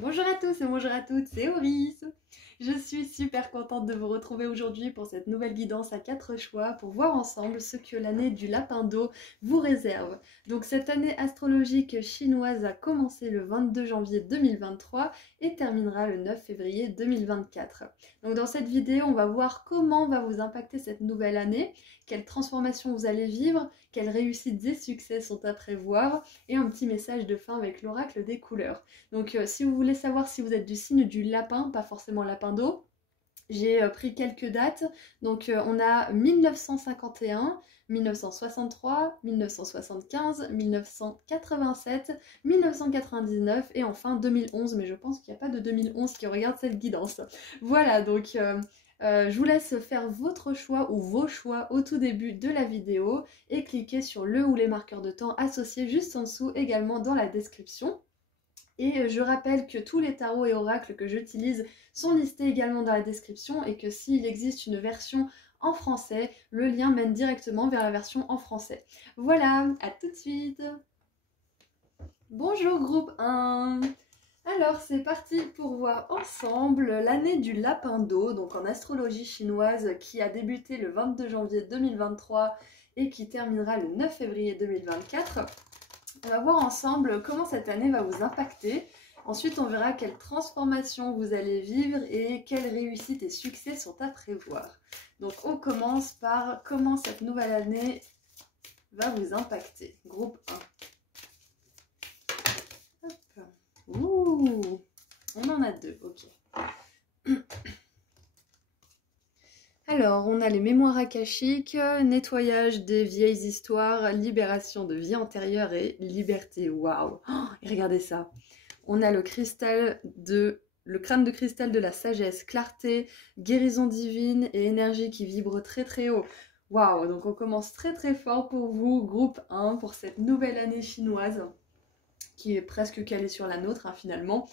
Bonjour à tous et bonjour à toutes, c'est Auris. Je suis super contente de vous retrouver aujourd'hui pour cette nouvelle guidance à 4 choix pour voir ensemble ce que l'année du lapin d'eau vous réserve. Donc cette année astrologique chinoise a commencé le 22 janvier 2023 et terminera le 9 février 2024. Donc dans cette vidéo, on va voir comment va vous impacter cette nouvelle année, quelles transformations vous allez vivre, quelles réussites et succès sont à prévoir et un petit message de fin avec l'oracle des couleurs. Donc si vous voulez savoir si vous êtes du signe du lapin, pas forcément lapin d'eau, j'ai pris quelques dates. Donc on a 1951, 1963, 1975, 1987, 1999 et enfin 2011. Mais je pense qu'il n'y a pas de 2011 qui regarde cette guidance. Voilà, donc je vous laisse faire votre choix ou vos choix au tout début de la vidéo et cliquez sur le ou les marqueurs de temps associés juste en dessous, également dans la description. Et je rappelle que tous les tarots et oracles que j'utilise sont listés également dans la description et que s'il existe une version en français, le lien mène directement vers la version en français. Voilà, à tout de suite. Bonjour groupe 1. Alors c'est parti pour voir ensemble l'année du lapin d'eau, donc en astrologie chinoise, qui a débuté le 22 janvier 2023 et qui terminera le 9 février 2024. On va voir ensemble comment cette année va vous impacter. Ensuite, on verra quelles transformations vous allez vivre et quelles réussites et succès sont à prévoir. Donc, on commence par comment cette nouvelle année va vous impacter. Groupe 1. Hop. Ouh, on en a deux, ok. Alors, on a les mémoires akashiques, nettoyage des vieilles histoires, libération de vie antérieure et liberté. Waouh! Oh, et regardez ça. On a le crâne de cristal de la sagesse, clarté, guérison divine et énergie qui vibre très très haut. Waouh! Donc on commence très très fort pour vous, groupe 1, pour cette nouvelle année chinoise, qui est presque calée sur la nôtre finalement.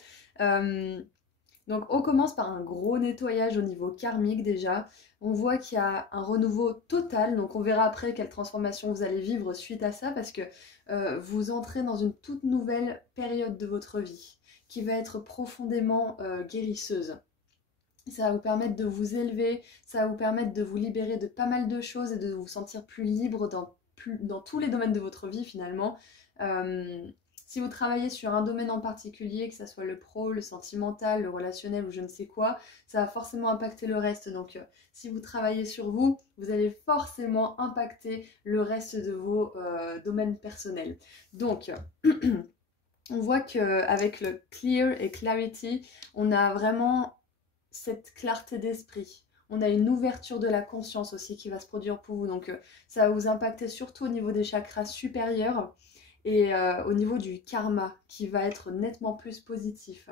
Donc on commence par un gros nettoyage au niveau karmique déjà. On voit qu'il y a un renouveau total, donc on verra après quelle transformation vous allez vivre suite à ça, parce que vous entrez dans une toute nouvelle période de votre vie qui va être profondément guérisseuse. Ça va vous permettre de vous élever, ça va vous permettre de vous libérer de pas mal de choses et de vous sentir plus libre dans tous les domaines de votre vie finalement. Si vous travaillez sur un domaine en particulier, que ce soit le pro, le sentimental, le relationnel ou je ne sais quoi, ça va forcément impacter le reste. Donc si vous travaillez sur vous, vous allez forcément impacter le reste de vos domaines personnels. Donc on voit qu'avec le clear et clarity, on a vraiment cette clarté d'esprit. On a une ouverture de la conscience aussi qui va se produire pour vous. Donc ça va vous impacter surtout au niveau des chakras supérieurs et au niveau du karma qui va être nettement plus positif.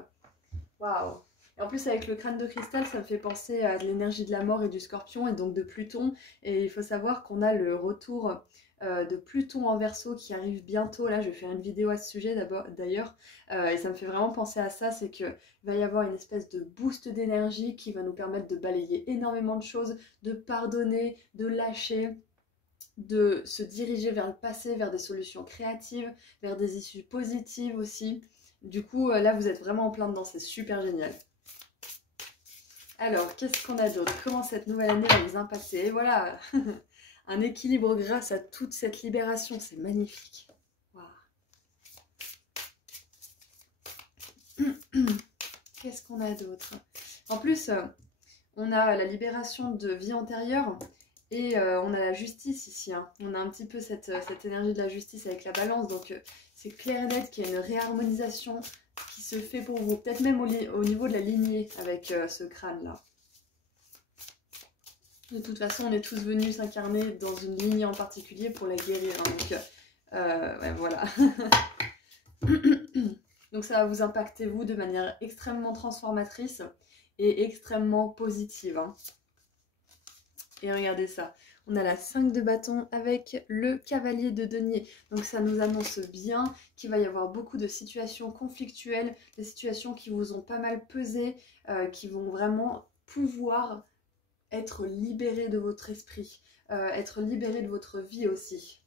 Waouh! Et en plus avec le crâne de cristal, ça me fait penser à de l'énergie de la mort et du scorpion et donc de Pluton. Et il faut savoir qu'on a le retour de Pluton en Verseau qui arrive bientôt. Là, je vais faire une vidéo à ce sujet d'ailleurs. Et ça me fait vraiment penser à ça, c'est qu'il va y avoir une espèce de boost d'énergie qui va nous permettre de balayer énormément de choses, de pardonner, de lâcher, de se diriger vers le passé, vers des solutions créatives, vers des issues positives aussi. Du coup, là, vous êtes vraiment en plein dedans, c'est super génial. Alors, qu'est-ce qu'on a d'autre? Comment cette nouvelle année va vous impacter? Et voilà, un équilibre grâce à toute cette libération, c'est magnifique. Wow. Qu'est-ce qu'on a d'autre? En plus, on a la libération de vie antérieure. Et on a la justice ici, hein. On a un petit peu cette énergie de la justice avec la balance, donc c'est clair et net qu'il y a une réharmonisation qui se fait pour vous, peut-être même au niveau de la lignée avec ce crâne-là. De toute façon, on est tous venus s'incarner dans une lignée en particulier pour la guérir, hein, donc ouais, voilà. Donc ça va vous impacter vous de manière extrêmement transformatrice et extrêmement positive, hein. Et regardez ça, on a la 5 de bâton avec le cavalier de denier. Donc ça nous annonce bien qu'il va y avoir beaucoup de situations conflictuelles, des situations qui vous ont pas mal pesé, qui vont vraiment pouvoir être libérées de votre esprit, être libérées de votre vie aussi.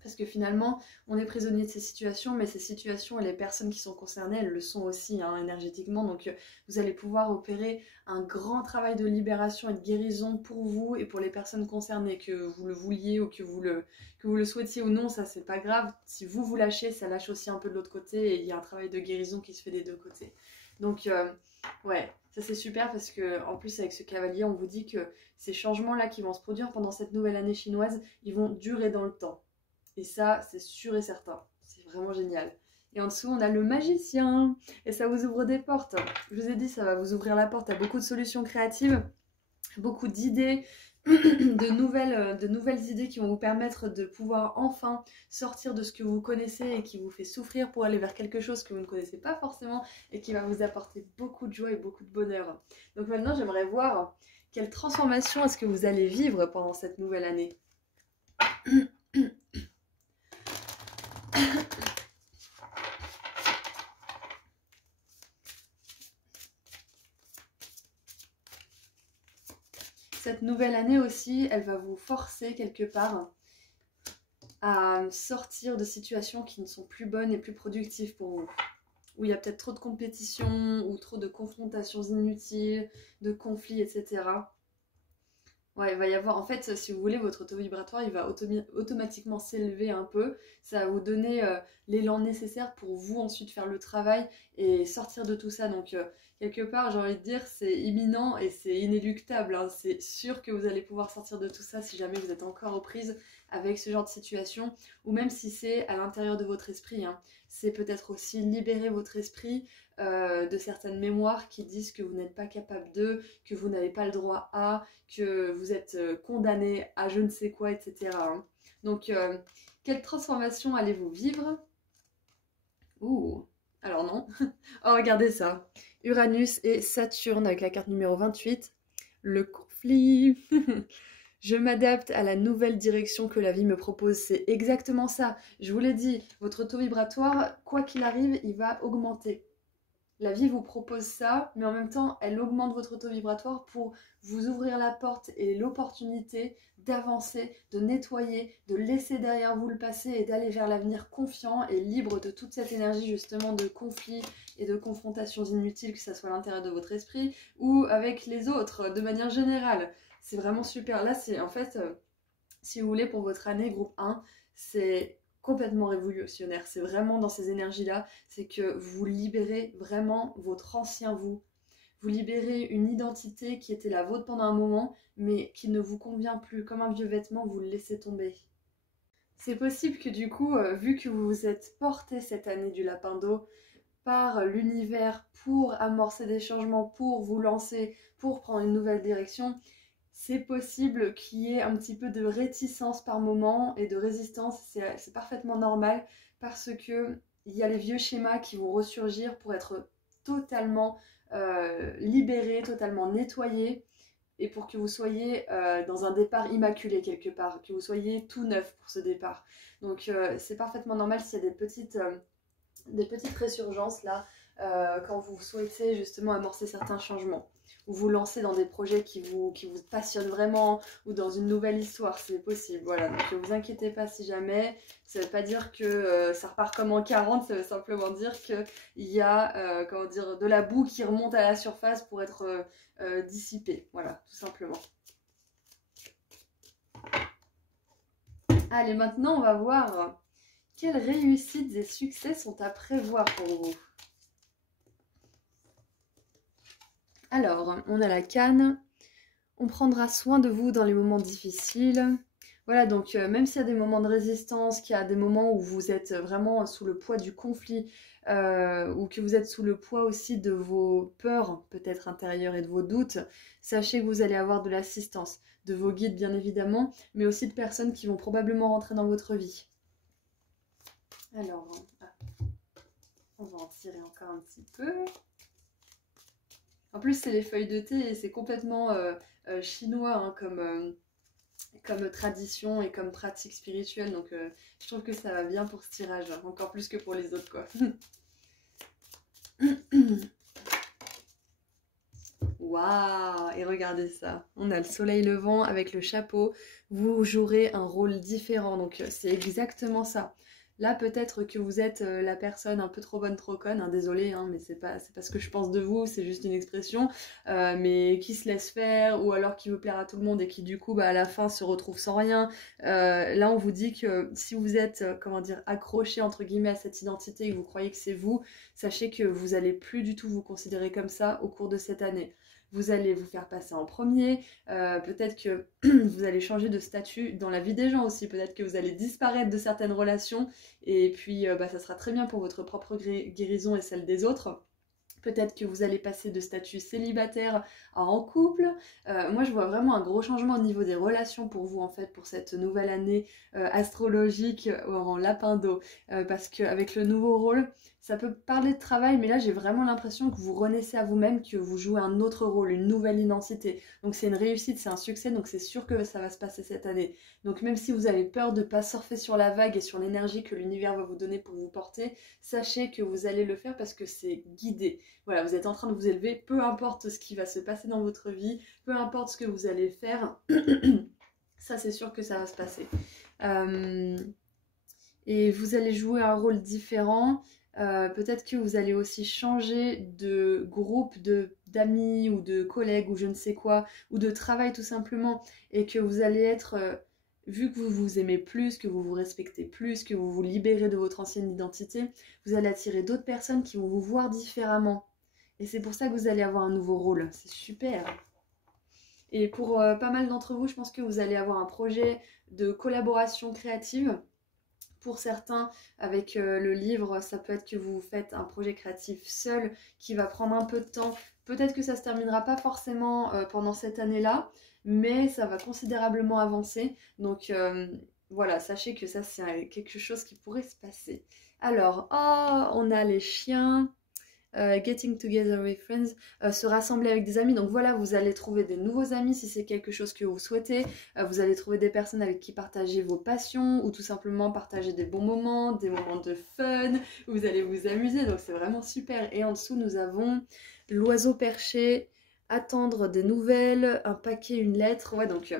Parce que finalement, on est prisonnier de ces situations, mais ces situations et les personnes qui sont concernées, elles le sont aussi hein, énergétiquement. Donc vous allez pouvoir opérer un grand travail de libération et de guérison pour vous et pour les personnes concernées, que vous le vouliez ou que vous le souhaitiez ou non, ça c'est pas grave. Si vous vous lâchez, ça lâche aussi un peu de l'autre côté et il y a un travail de guérison qui se fait des deux côtés. Donc ouais, ça c'est super parce que en plus avec ce cavalier, on vous dit que ces changements-là qui vont se produire pendant cette nouvelle année chinoise, ils vont durer dans le temps. Et ça, c'est sûr et certain. C'est vraiment génial. Et en dessous, on a le magicien. Et ça vous ouvre des portes. Je vous ai dit, ça va vous ouvrir la porte à beaucoup de solutions créatives, beaucoup d'idées, de nouvelles idées qui vont vous permettre de pouvoir enfin sortir de ce que vous connaissez et qui vous fait souffrir pour aller vers quelque chose que vous ne connaissez pas forcément et qui va vous apporter beaucoup de joie et beaucoup de bonheur. Donc maintenant, j'aimerais voir quelle transformation est-ce que vous allez vivre pendant cette nouvelle année. Cette nouvelle année aussi, elle va vous forcer quelque part à sortir de situations qui ne sont plus bonnes et plus productives pour vous. Où il y a peut-être trop de compétition ou trop de confrontations inutiles, de conflits, etc. Ouais, il va y avoir, en fait, si vous voulez, votre taux vibratoire, il va automatiquement s'élever un peu. Ça va vous donner l'élan nécessaire pour vous ensuite faire le travail et sortir de tout ça. Donc, quelque part, j'ai envie de dire, c'est imminent et c'est inéluctable. Hein. C'est sûr que vous allez pouvoir sortir de tout ça si jamais vous êtes encore aux prises avec ce genre de situation. Ou même si c'est à l'intérieur de votre esprit. Hein. C'est peut-être aussi libérer votre esprit de certaines mémoires qui disent que vous n'êtes pas capable de, que vous n'avez pas le droit à, que vous êtes condamné à je ne sais quoi, etc. Hein. Donc, quelle transformation allez-vous vivre? Ouh, alors non. Oh, regardez ça. Uranus et Saturne avec la carte numéro 28. Le conflit. Je m'adapte à la nouvelle direction que la vie me propose. C'est exactement ça. Je vous l'ai dit, votre taux vibratoire, quoi qu'il arrive, il va augmenter. La vie vous propose ça, mais en même temps, elle augmente votre taux vibratoire pour vous ouvrir la porte et l'opportunité d'avancer, de nettoyer, de laisser derrière vous le passé et d'aller vers l'avenir confiant et libre de toute cette énergie justement de conflit et de confrontations inutiles, que ce soit à l'intérieur de votre esprit ou avec les autres de manière générale. C'est vraiment super. Là, c'est en fait, si vous voulez, pour votre année groupe 1, c'est complètement révolutionnaire. C'est vraiment dans ces énergies-là, c'est que vous libérez vraiment votre ancien vous. Vous libérez une identité qui était la vôtre pendant un moment, mais qui ne vous convient plus. Comme un vieux vêtement, vous le laissez tomber. C'est possible que du coup, vu que vous vous êtes porté cette année du lapin d'eau par l'univers pour amorcer des changements, pour vous lancer, pour prendre une nouvelle direction, c'est possible qu'il y ait un petit peu de réticence par moment et de résistance. C'est parfaitement normal parce que il y a les vieux schémas qui vont ressurgir pour être totalement libérés, totalement nettoyés et pour que vous soyez dans un départ immaculé quelque part, que vous soyez tout neuf pour ce départ. Donc c'est parfaitement normal s'il y a des petites résurgences là quand vous souhaitez justement amorcer certains changements ou vous lancer dans des projets qui vous passionnent vraiment ou dans une nouvelle histoire, c'est possible. Voilà, donc ne vous inquiétez pas si jamais. Ça ne veut pas dire que ça repart comme en 40, ça veut simplement dire qu'il y a comment dire, de la boue qui remonte à la surface pour être dissipée. Voilà, tout simplement. Allez, maintenant on va voir quelles réussites et succès sont à prévoir pour vous. Alors, on a la canne, on prendra soin de vous dans les moments difficiles. Voilà, donc même s'il y a des moments de résistance, qu'il y a des moments où vous êtes vraiment sous le poids du conflit, ou que vous êtes sous le poids aussi de vos peurs, peut-être intérieures, et de vos doutes, sachez que vous allez avoir de l'assistance, de vos guides bien évidemment, mais aussi de personnes qui vont probablement rentrer dans votre vie. Alors, on va en tirer encore un petit peu. En plus, c'est les feuilles de thé et c'est complètement chinois hein, comme tradition et comme pratique spirituelle. Donc, je trouve que ça va bien pour ce tirage, hein, encore plus que pour les autres, quoi. Waouh! Et regardez ça, on a le soleil levant avec le chapeau, vous jouerez un rôle différent, donc c'est exactement ça. Là, peut-être que vous êtes la personne un peu trop bonne, trop conne, hein, désolée, hein, mais c'est pas ce que je pense de vous, c'est juste une expression, mais qui se laisse faire, ou alors qui veut plaire à tout le monde et qui du coup, à la fin, se retrouve sans rien. Là, on vous dit que si vous êtes, comment dire, accroché entre guillemets à cette identité et que vous croyez que c'est vous, sachez que vous allez plus du tout vous considérer comme ça au cours de cette année. Vous allez vous faire passer en premier, peut-être que vous allez changer de statut dans la vie des gens aussi, peut-être que vous allez disparaître de certaines relations et puis ça sera très bien pour votre propre guérison et celle des autres. Peut-être que vous allez passer de statut célibataire à en couple. Moi, je vois vraiment un gros changement au niveau des relations pour vous, en fait, pour cette nouvelle année astrologique en lapin d'eau. Parce qu'avec le nouveau rôle, ça peut parler de travail, mais là, j'ai vraiment l'impression que vous renaissez à vous-même, que vous jouez un autre rôle, une nouvelle identité. Donc, c'est une réussite, c'est un succès, donc c'est sûr que ça va se passer cette année. Donc, même si vous avez peur de ne pas surfer sur la vague et sur l'énergie que l'univers va vous donner pour vous porter, sachez que vous allez le faire parce que c'est guidé. Voilà, vous êtes en train de vous élever, peu importe ce qui va se passer dans votre vie, peu importe ce que vous allez faire, ça c'est sûr que ça va se passer. Et vous allez jouer un rôle différent. Peut-être que vous allez aussi changer de groupe d'amis ou de collègues ou je ne sais quoi, ou de travail tout simplement, et que vous allez être, vu que vous vous aimez plus, que vous vous respectez plus, que vous vous libérez de votre ancienne identité, vous allez attirer d'autres personnes qui vont vous voir différemment. Et c'est pour ça que vous allez avoir un nouveau rôle. C'est super. Et pour pas mal d'entre vous, je pense que vous allez avoir un projet de collaboration créative. Pour certains, avec le livre, ça peut être que vous faites un projet créatif seul qui va prendre un peu de temps. Peut-être que ça ne se terminera pas forcément pendant cette année-là, mais ça va considérablement avancer. Donc voilà, sachez que ça, c'est quelque chose qui pourrait se passer. Alors, oh, on a les chiens. Getting together with friends, se rassembler avec des amis. Donc voilà, vous allez trouver des nouveaux amis si c'est quelque chose que vous souhaitez. Vous allez trouver des personnes avec qui partager vos passions ou tout simplement partager des bons moments, des moments de fun. Vous allez vous amuser, donc c'est vraiment super. Et en dessous, nous avons l'oiseau perché, attendre des nouvelles, un paquet, une lettre. Ouais, donc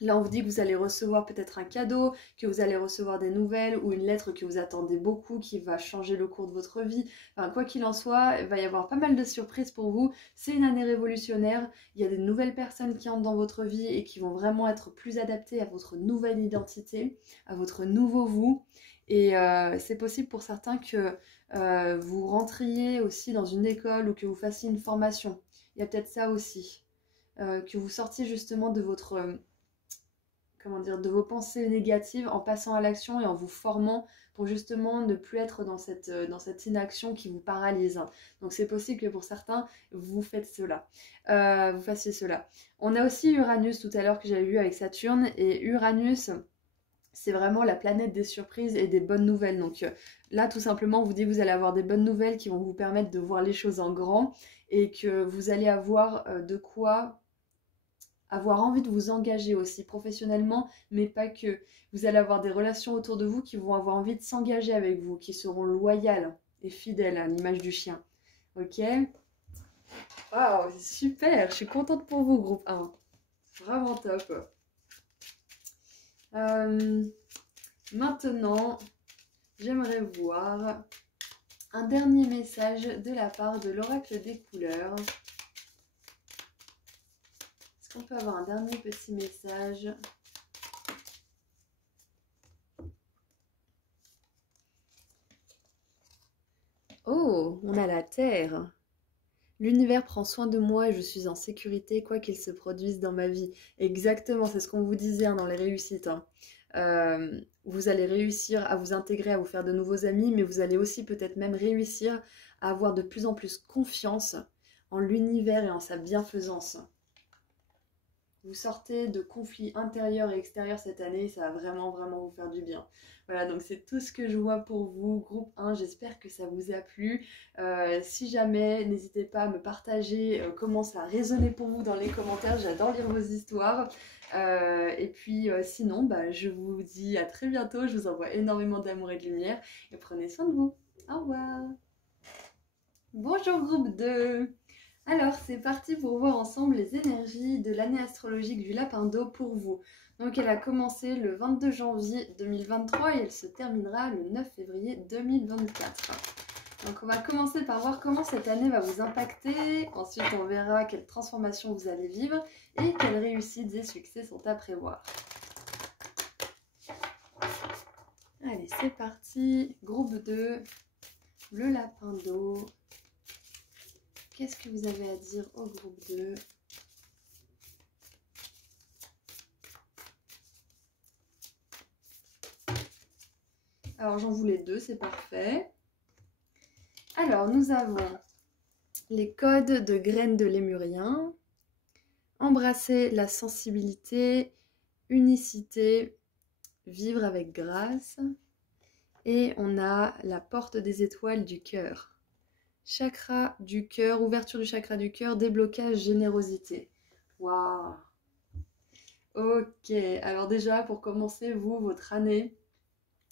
là, on vous dit que vous allez recevoir peut-être un cadeau, que vous allez recevoir des nouvelles ou une lettre que vous attendez beaucoup qui va changer le cours de votre vie. Enfin, quoi qu'il en soit, il va y avoir pas mal de surprises pour vous. C'est une année révolutionnaire. Il y a des nouvelles personnes qui entrent dans votre vie et qui vont vraiment être plus adaptées à votre nouvelle identité, à votre nouveau vous. Et c'est possible pour certains que vous rentriez aussi dans une école ou que vous fassiez une formation. Il y a peut-être ça aussi. Que vous sortiez justement de votre... comment dire, de vos pensées négatives en passant à l'action et en vous formant pour justement ne plus être dans cette inaction qui vous paralyse. Donc c'est possible que pour certains, vous faites cela. Vous fassiez cela. On a aussi Uranus tout à l'heure que j'avais vu avec Saturne. Et Uranus, c'est vraiment la planète des surprises et des bonnes nouvelles. Donc là, tout simplement, on vous dit que vous allez avoir des bonnes nouvelles qui vont vous permettre de voir les choses en grand et que vous allez avoir de quoi... avoir envie de vous engager aussi professionnellement, mais pas que. Vous allez avoir des relations autour de vous qui vont avoir envie de s'engager avec vous, qui seront loyales et fidèles à l'image du chien. Ok? Waouh, super! Je suis contente pour vous, groupe 1. Vraiment top. Maintenant, j'aimerais voir un dernier message de la part de l'oracle des couleurs. On peut avoir un dernier petit message. Oh, on a la Terre. L'univers prend soin de moi et je suis en sécurité quoi qu'il se produise dans ma vie. Exactement, c'est ce qu'on vous disait dans les réussites. Vous allez réussir à vous intégrer, à vous faire de nouveaux amis, mais vous allez aussi peut-être même réussir à avoir de plus en plus confiance en l'univers et en sa bienfaisance. Vous sortez de conflits intérieurs et extérieurs cette année, ça va vraiment, vraiment vous faire du bien. Voilà, donc c'est tout ce que je vois pour vous, groupe 1. J'espère que ça vous a plu. Si jamais, n'hésitez pas à me partager comment ça a résonné pour vous dans les commentaires. J'adore lire vos histoires. Et puis sinon, je vous dis à très bientôt. Je vous envoie énormément d'amour et de lumière. Et prenez soin de vous. Au revoir. Bonjour groupe 2. Alors, c'est parti pour voir ensemble les énergies de l'année astrologique du Lapin d'eau pour vous. Donc, elle a commencé le 22 janvier 2023 et elle se terminera le 9 février 2024. Donc, on va commencer par voir comment cette année va vous impacter. Ensuite, on verra quelles transformations vous allez vivre et quelles réussites et succès sont à prévoir. Allez, c'est parti. Groupe 2, le Lapin d'eau. Qu'est-ce que vous avez à dire au groupe 2? Alors, j'en voulais 2, c'est parfait. Alors, nous avons les codes de graines de lémurien, embrasser la sensibilité, unicité, vivre avec grâce. Et on a la porte des étoiles du cœur. Chakra du cœur, ouverture du chakra du cœur, déblocage, générosité. Waouh! Ok, alors déjà pour commencer, vous, votre année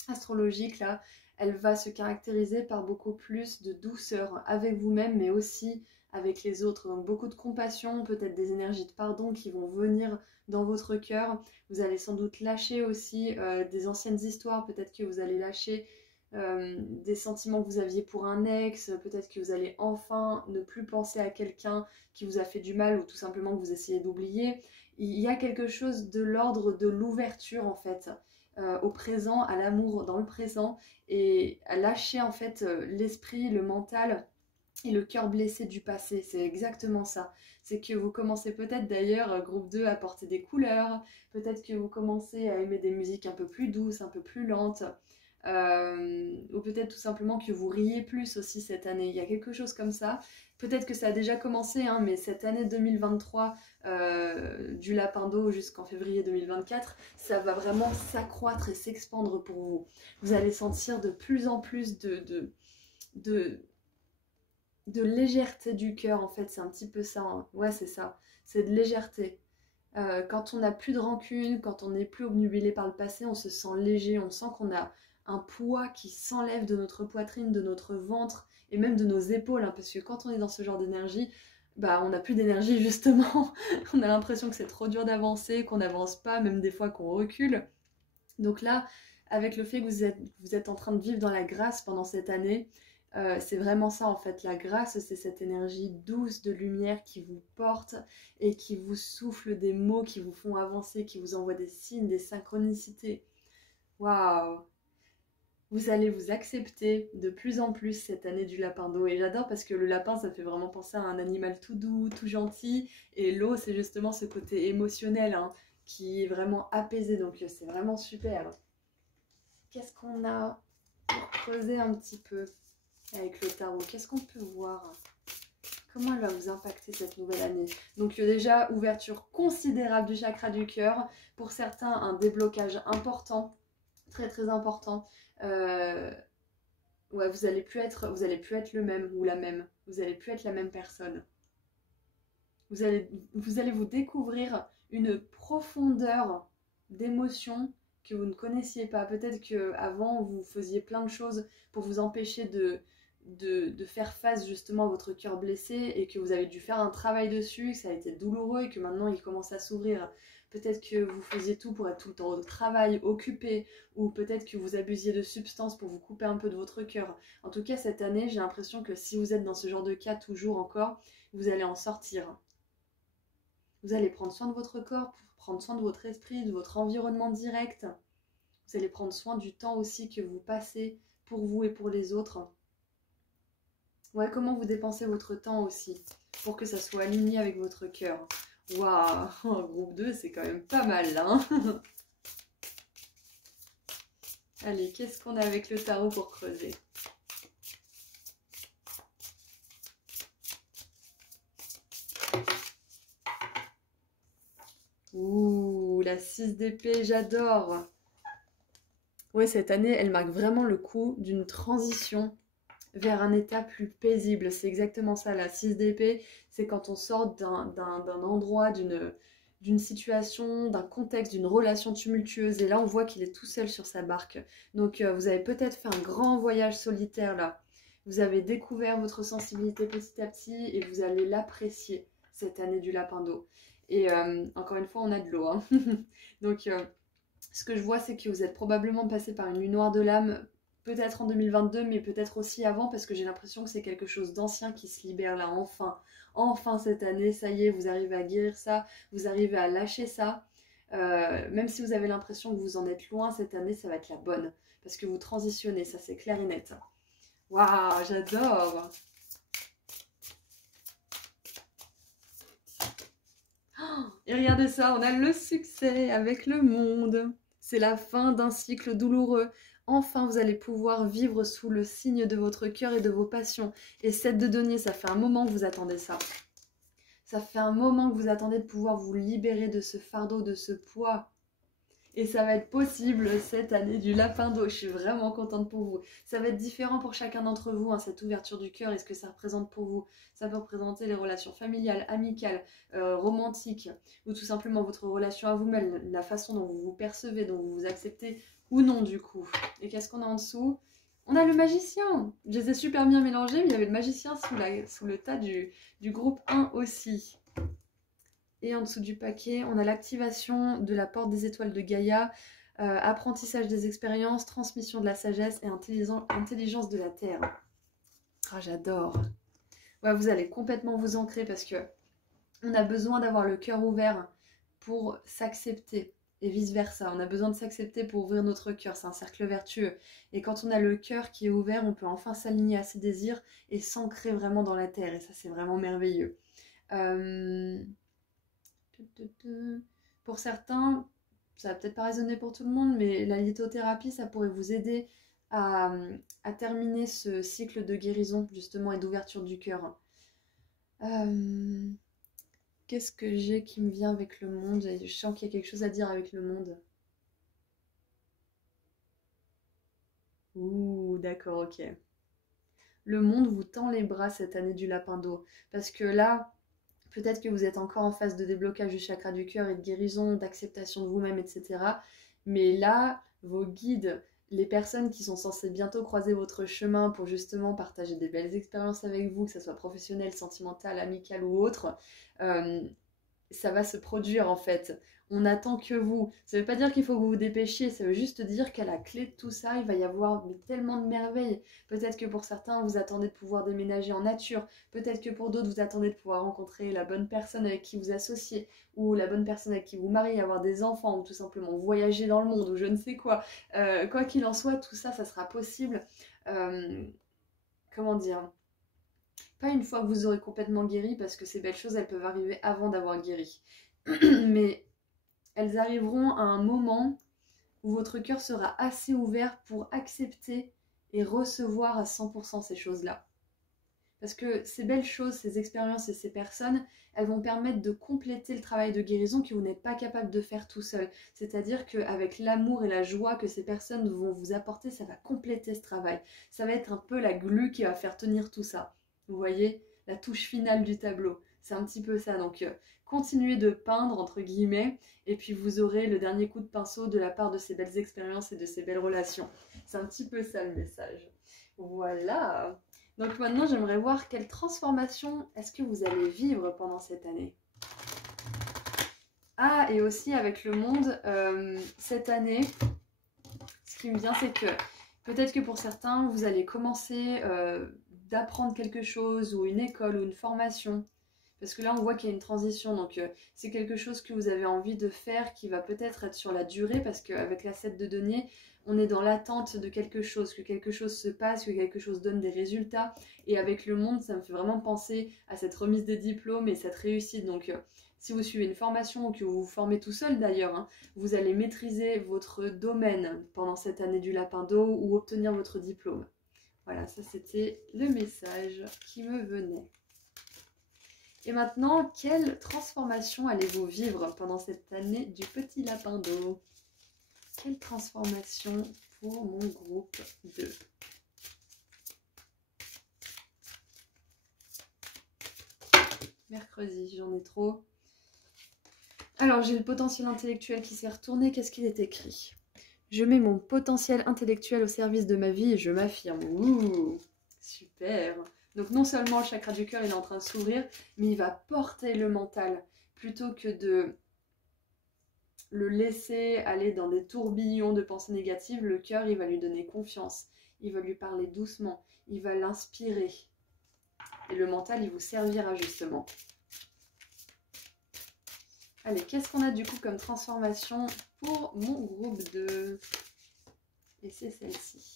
astrologique là, elle va se caractériser par beaucoup plus de douceur avec vous-même mais aussi avec les autres. Donc beaucoup de compassion, peut-être des énergies de pardon qui vont venir dans votre cœur. Vous allez sans doute lâcher aussi des anciennes histoires, peut-être que vous allez lâcher des sentiments que vous aviez pour un ex, peut-être que vous allez enfin ne plus penser à quelqu'un qui vous a fait du mal ou tout simplement que vous essayez d'oublier. Il y a quelque chose de l'ordre de l'ouverture en fait, au présent, à l'amour dans le présent et à lâcher en fait l'esprit, le mental et le cœur blessé du passé. C'est exactement ça. C'est que vous commencez peut-être d'ailleurs, groupe 2, à porter des couleurs, peut-être que vous commencez à aimer des musiques un peu plus douces, un peu plus lentes. Ou peut-être tout simplement que vous riez plus aussi cette année. Il y a quelque chose comme ça. Peut-être que ça a déjà commencé, hein, mais cette année 2023, du Lapin d'eau jusqu'en février 2024, ça va vraiment s'accroître et s'expandre pour vous. Vous allez sentir de plus en plus de légèreté du cœur, en fait. C'est un petit peu ça, hein. Ouais, c'est ça. C'est de légèreté. Quand on n'a plus de rancune, quand on n'est plus obnubilé par le passé, on se sent léger, on sent qu'on a un poids qui s'enlève de notre poitrine, de notre ventre et même de nos épaules, hein, parce que quand on est dans ce genre d'énergie, bah on n'a plus d'énergie justement, on a l'impression que c'est trop dur d'avancer, qu'on n'avance pas, même des fois qu'on recule. Donc là, avec le fait que vous êtes en train de vivre dans la grâce pendant cette année, c'est vraiment ça en fait. La grâce, c'est cette énergie douce de lumière qui vous porte et qui vous souffle des mots qui vous font avancer, qui vous envoie des signes, des synchronicités. Waouh! Vous allez vous accepter de plus en plus cette année du lapin d'eau. Et j'adore parce que le lapin, ça fait vraiment penser à un animal tout doux, tout gentil. Et l'eau, c'est justement ce côté émotionnel, hein, qui est vraiment apaisé. Donc c'est vraiment super. Qu'est-ce qu'on a pour creuser un petit peu avec le tarot? Qu'est-ce qu'on peut voir? Comment elle va vous impacter cette nouvelle année? Donc déjà, ouverture considérable du chakra du cœur. Pour certains, un déblocage important, très très important. Ouais, vous allez plus être le même ou la même. Vous allez plus être la même personne. Vous allez vous découvrir une profondeur d'émotion que vous ne connaissiez pas. Peut-être qu'avant, vous faisiez plein de choses pour vous empêcher de faire face justement à votre cœur blessé et que vous avez dû faire un travail dessus, que ça a été douloureux et que maintenant il commence à s'ouvrir. Peut-être que vous faisiez tout pour être tout le temps au travail, occupé, ou peut-être que vous abusiez de substances pour vous couper un peu de votre cœur. En tout cas, cette année, j'ai l'impression que si vous êtes dans ce genre de cas toujours encore, vous allez en sortir. Vous allez prendre soin de votre corps, prendre soin de votre esprit, de votre environnement direct. Vous allez prendre soin du temps aussi que vous passez pour vous et pour les autres. Ouais, comment vous dépensez votre temps aussi pour que ça soit aligné avec votre cœur. Waouh, groupe 2, c'est quand même pas mal là, hein. Allez, qu'est-ce qu'on a avec le tarot pour creuser? Ouh, la 6 d'épée, j'adore. Ouais, cette année, elle marque vraiment le coup d'une transition vers un état plus paisible. C'est exactement ça, la 6 d'épée, c'est quand on sort d'un endroit, d'une situation, d'un contexte, d'une relation tumultueuse. Et là, on voit qu'il est tout seul sur sa barque. Donc, vous avez peut-être fait un grand voyage solitaire là. Vous avez découvert votre sensibilité petit à petit et vous allez l'apprécier cette année du lapin d'eau. Et encore une fois, on a de l'eau, hein. Donc, ce que je vois, c'est que vous êtes probablement passé par une nuit noire de l'âme, peut-être en 2022, mais peut-être aussi avant, parce que j'ai l'impression que c'est quelque chose d'ancien qui se libère là, enfin. Enfin cette année, ça y est, vous arrivez à guérir ça, vous arrivez à lâcher ça. Même si vous avez l'impression que vous en êtes loin, cette année, ça va être la bonne. Parce que vous transitionnez, ça c'est clair et net. Waouh, j'adore! Et regardez ça, on a le succès avec le monde. C'est la fin d'un cycle douloureux. Enfin, vous allez pouvoir vivre sous le signe de votre cœur et de vos passions. Et 7 de denier, ça fait un moment que vous attendez ça. Ça fait un moment que vous attendez de pouvoir vous libérer de ce fardeau, de ce poids. Et ça va être possible cette année du lapin d'eau. Je suis vraiment contente pour vous. Ça va être différent pour chacun d'entre vous, hein, cette ouverture du cœur et ce que ça représente pour vous. Ça peut représenter les relations familiales, amicales, romantiques, ou tout simplement votre relation à vous-même, la façon dont vous vous percevez, dont vous vous acceptez ou non du coup. Et qu'est-ce qu'on a en dessous? On a le magicien. Je les ai super bien mélangés, mais il y avait le magicien sous le tas du groupe 1 aussi. Et en dessous du paquet, on a l'activation de la porte des étoiles de Gaïa, apprentissage des expériences, transmission de la sagesse et intelligence de la Terre. Ah, j'adore. Ouais, vous allez complètement vous ancrer parce que on a besoin d'avoir le cœur ouvert pour s'accepter et vice-versa. On a besoin de s'accepter pour ouvrir notre cœur. C'est un cercle vertueux. Et quand on a le cœur qui est ouvert, on peut enfin s'aligner à ses désirs et s'ancrer vraiment dans la Terre. Et ça, c'est vraiment merveilleux. Pour certains, ça va peut-être pas résonner pour tout le monde, mais la lithothérapie, ça pourrait vous aider à terminer ce cycle de guérison, justement, et d'ouverture du cœur. Qu'est-ce que j'ai qui me vient avec le monde? Je sens qu'il y a quelque chose à dire avec le monde. Ouh, d'accord, ok. Le monde vous tend les bras cette année du lapin d'eau. Parce que là, peut-être que vous êtes encore en phase de déblocage du chakra du cœur et de guérison, d'acceptation de vous-même, etc. Mais là, vos guides, les personnes qui sont censées bientôt croiser votre chemin pour justement partager des belles expériences avec vous, que ce soit professionnel, sentimental, amical ou autre, ça va se produire en fait. On attend que vous. Ça ne veut pas dire qu'il faut que vous vous dépêchiez, ça veut juste dire qu'à la clé de tout ça, il va y avoir tellement de merveilles. Peut-être que pour certains, vous attendez de pouvoir déménager en nature. Peut-être que pour d'autres, vous attendez de pouvoir rencontrer la bonne personne avec qui vous associez, ou la bonne personne avec qui vous mariez, avoir des enfants, ou tout simplement voyager dans le monde, ou je ne sais quoi. Quoi qu'il en soit, tout ça, ça sera possible. Comment dire ? Pas une fois que vous aurez complètement guéri, parce que ces belles choses, elles peuvent arriver avant d'avoir guéri. Mais elles arriveront à un moment où votre cœur sera assez ouvert pour accepter et recevoir à 100% ces choses-là. Parce que ces belles choses, ces expériences et ces personnes, elles vont permettre de compléter le travail de guérison que vous n'êtes pas capable de faire tout seul. C'est-à-dire qu'avec l'amour et la joie que ces personnes vont vous apporter, ça va compléter ce travail. Ça va être un peu la glu qui va faire tenir tout ça. Vous voyez, la touche finale du tableau. C'est un petit peu ça. Donc, continuez de peindre, entre guillemets, et puis vous aurez le dernier coup de pinceau de la part de ces belles expériences et de ces belles relations. C'est un petit peu ça le message. Voilà. Donc maintenant, j'aimerais voir quelle transformation est-ce que vous allez vivre pendant cette année. Ah, et aussi avec le monde, cette année, ce qui me vient, c'est que peut-être que pour certains, vous allez commencer d'apprendre quelque chose, ou une école, ou une formation. Parce que là, on voit qu'il y a une transition, donc c'est quelque chose que vous avez envie de faire qui va peut-être être sur la durée, parce qu'avec la 7 de denier, on est dans l'attente de quelque chose, que quelque chose se passe, que quelque chose donne des résultats. Et avec le monde, ça me fait vraiment penser à cette remise des diplômes et cette réussite. Donc, si vous suivez une formation ou que vous vous formez tout seul d'ailleurs, hein, vous allez maîtriser votre domaine pendant cette année du lapin d'eau ou obtenir votre diplôme. Voilà, ça c'était le message qui me venait. Et maintenant, quelle transformation allez-vous vivre pendant cette année du petit lapin d'eau? Quelle transformation pour mon groupe 2? Mercredi, j'en ai trop. Alors, j'ai le potentiel intellectuel qui s'est retourné. Qu'est-ce qu'il est écrit? Je mets mon potentiel intellectuel au service de ma vie et je m'affirme. Ouh, Super. Donc non seulement le chakra du cœur il est en train de s'ouvrir, mais il va porter le mental plutôt que de le laisser aller dans des tourbillons de pensées négatives. Le cœur il va lui donner confiance, il va lui parler doucement, il va l'inspirer. Et le mental il vous servira justement. Allez, qu'est-ce qu'on a du coup comme transformation pour mon groupe 2? Et c'est celle-ci.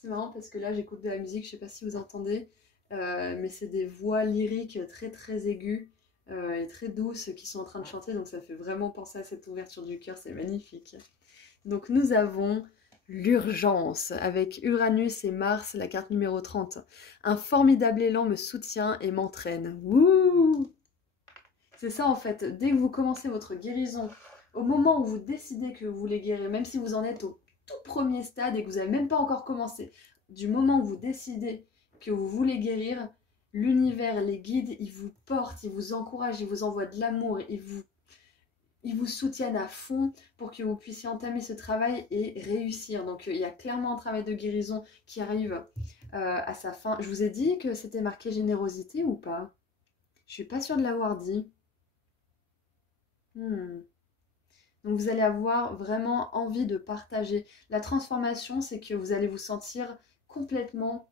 C'est marrant parce que là j'écoute de la musique, je sais pas si vous entendez, mais c'est des voix lyriques très très aiguës et très douces qui sont en train de chanter, donc ça fait vraiment penser à cette ouverture du cœur, c'est magnifique. Donc nous avons l'urgence avec Uranus et Mars, la carte numéro 30. Un formidable élan me soutient et m'entraîne. Wouh! C'est ça en fait, dès que vous commencez votre guérison, au moment où vous décidez que vous voulez guérir, même si vous en êtes au tout premier stade et que vous n'avez même pas encore commencé, du moment où vous décidez que vous voulez guérir, l'univers, les guides, ils vous portent, ils vous encouragent, ils vous envoient de l'amour, ils vous soutiennent à fond pour que vous puissiez entamer ce travail et réussir. Donc il y a clairement un travail de guérison qui arrive à sa fin. Je vous ai dit que c'était marqué générosité ou pas? Je suis pas sûre de l'avoir dit. Donc vous allez avoir vraiment envie de partager. La transformation, c'est que vous allez vous sentir complètement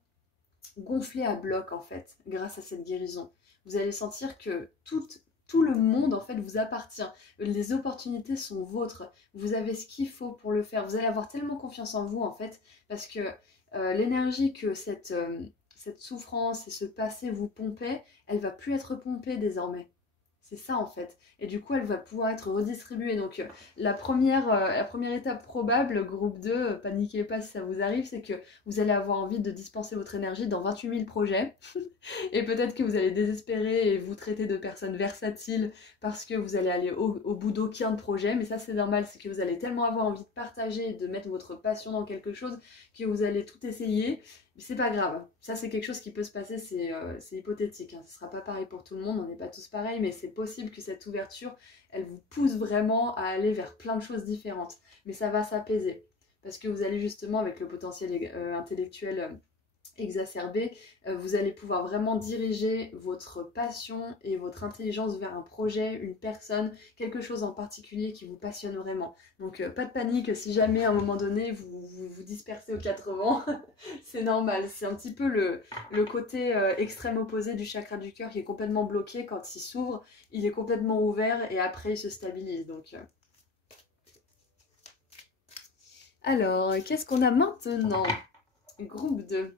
gonflé à bloc en fait, grâce à cette guérison. Vous allez sentir que tout le monde en fait vous appartient. Les opportunités sont vôtres. Vous avez ce qu'il faut pour le faire. Vous allez avoir tellement confiance en vous en fait, parce que l'énergie que cette souffrance et ce passé vous pompait, elle va plus être pompée désormais. C'est ça en fait. Et du coup, elle va pouvoir être redistribuée. Donc la première étape probable, groupe 2, paniquez pas si ça vous arrive, c'est que vous allez avoir envie de dispenser votre énergie dans 28 000 projets. Et peut-être que vous allez désespérer et vous traiter de personnes versatiles parce que vous allez aller au bout d'aucun projet. Mais ça, c'est normal, c'est que vous allez tellement avoir envie de partager et de mettre votre passion dans quelque chose que vous allez tout essayer. Mais c'est pas grave, ça c'est quelque chose qui peut se passer, c'est hypothétique, hein. Ce sera pas pareil pour tout le monde, on n'est pas tous pareils, mais c'est possible que cette ouverture, elle vous pousse vraiment à aller vers plein de choses différentes. Mais ça va s'apaiser, parce que vous allez justement, avec le potentiel intellectuel exacerbé, vous allez pouvoir vraiment diriger votre passion et votre intelligence vers un projet, une personne, quelque chose en particulier qui vous passionne vraiment. Donc pas de panique si jamais à un moment donné vous dispersez aux quatre vents, c'est normal, c'est un petit peu le côté extrême opposé du chakra du cœur qui est complètement bloqué. Quand il s'ouvre, il est complètement ouvert et après il se stabilise. Alors, qu'est-ce qu'on a maintenant? Groupe 2.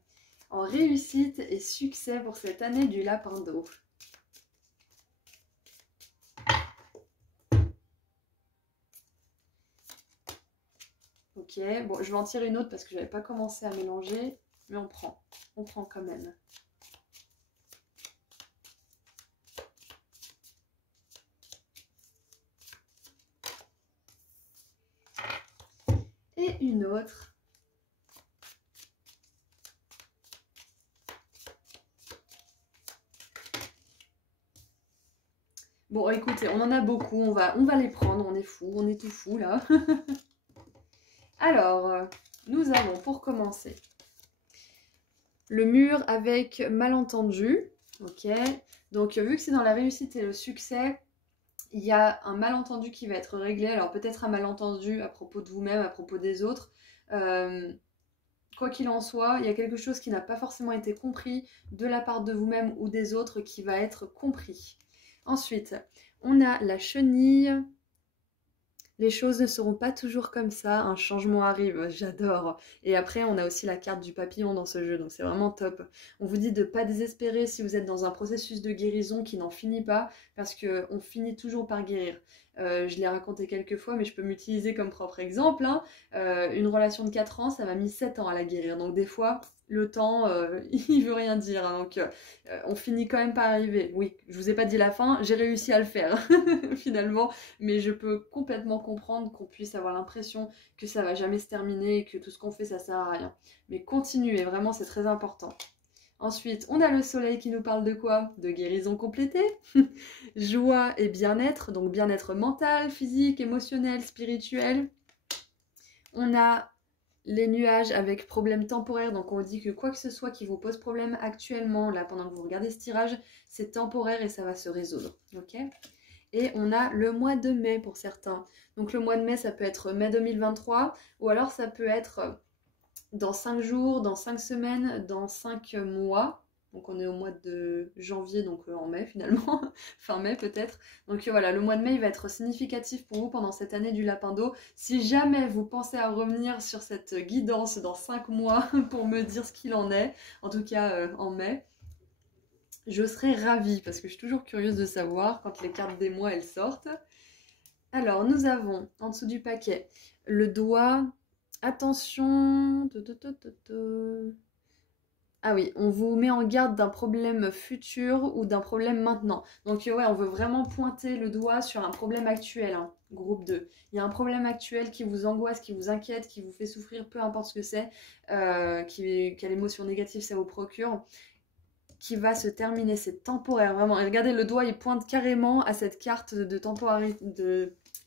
En réussite et succès pour cette année du lapin d'eau. Ok, bon, je vais en tirer une autre parce que je n'avais pas commencé à mélanger, mais on prend quand même. Et une autre. Bon, écoutez, on en a beaucoup, on va les prendre, on est fou, on est tout fou là. Alors, nous avons pour commencer le mur avec malentendu. Ok, donc vu que c'est dans la réussite et le succès, il y a un malentendu qui va être réglé. Alors peut-être un malentendu à propos de vous-même, à propos des autres. Quoi qu'il en soit, il y a quelque chose qui n'a pas forcément été compris de la part de vous-même ou des autres qui va être compris. Ensuite, on a la chenille. Les choses ne seront pas toujours comme ça, un changement arrive, j'adore. Et après, on a aussi la carte du papillon dans ce jeu, donc c'est vraiment top. On vous dit de ne pas désespérer si vous êtes dans un processus de guérison qui n'en finit pas, parce qu'on finit toujours par guérir. Je l'ai raconté quelques fois, mais je peux m'utiliser comme propre exemple. Hein. Une relation de 4 ans, ça m'a mis 7 ans à la guérir, donc des fois... Le temps, il veut rien dire, hein, donc on finit quand même par arriver. Oui, je vous ai pas dit la fin, j'ai réussi à le faire finalement, mais je peux complètement comprendre qu'on puisse avoir l'impression que ça va jamais se terminer et que tout ce qu'on fait ça sert à rien. Mais continuez, vraiment c'est très important. Ensuite, on a le soleil qui nous parle de quoi? De guérison complétée, joie et bien-être, donc bien-être mental, physique, émotionnel, spirituel. On a les nuages avec problème temporaire, donc on dit que quoi que ce soit qui vous pose problème actuellement, là pendant que vous regardez ce tirage, c'est temporaire et ça va se résoudre, ok? Et on a le mois de mai pour certains. Donc le mois de mai, ça peut être mai 2023, ou alors ça peut être dans 5 jours, dans 5 semaines, dans 5 mois. Donc on est au mois de janvier, donc en mai finalement, fin mai peut-être. Donc voilà, le mois de mai il va être significatif pour vous pendant cette année du lapin d'eau. Si jamais vous pensez à revenir sur cette guidance dans 5 mois pour me dire ce qu'il en est, en tout cas en mai, je serais ravie parce que je suis toujours curieuse de savoir quand les cartes des mois elles sortent. Alors nous avons en dessous du paquet le doigt, attention... Ah oui, on vous met en garde d'un problème futur ou d'un problème maintenant. Donc ouais, on veut vraiment pointer le doigt sur un problème actuel, hein, groupe 2. Il y a un problème actuel qui vous angoisse, qui vous inquiète, qui vous fait souffrir, peu importe ce que c'est, quelle émotion négative ça vous procure, qui va se terminer, c'est temporaire, vraiment. Et regardez, le doigt, il pointe carrément à cette carte de temporarité,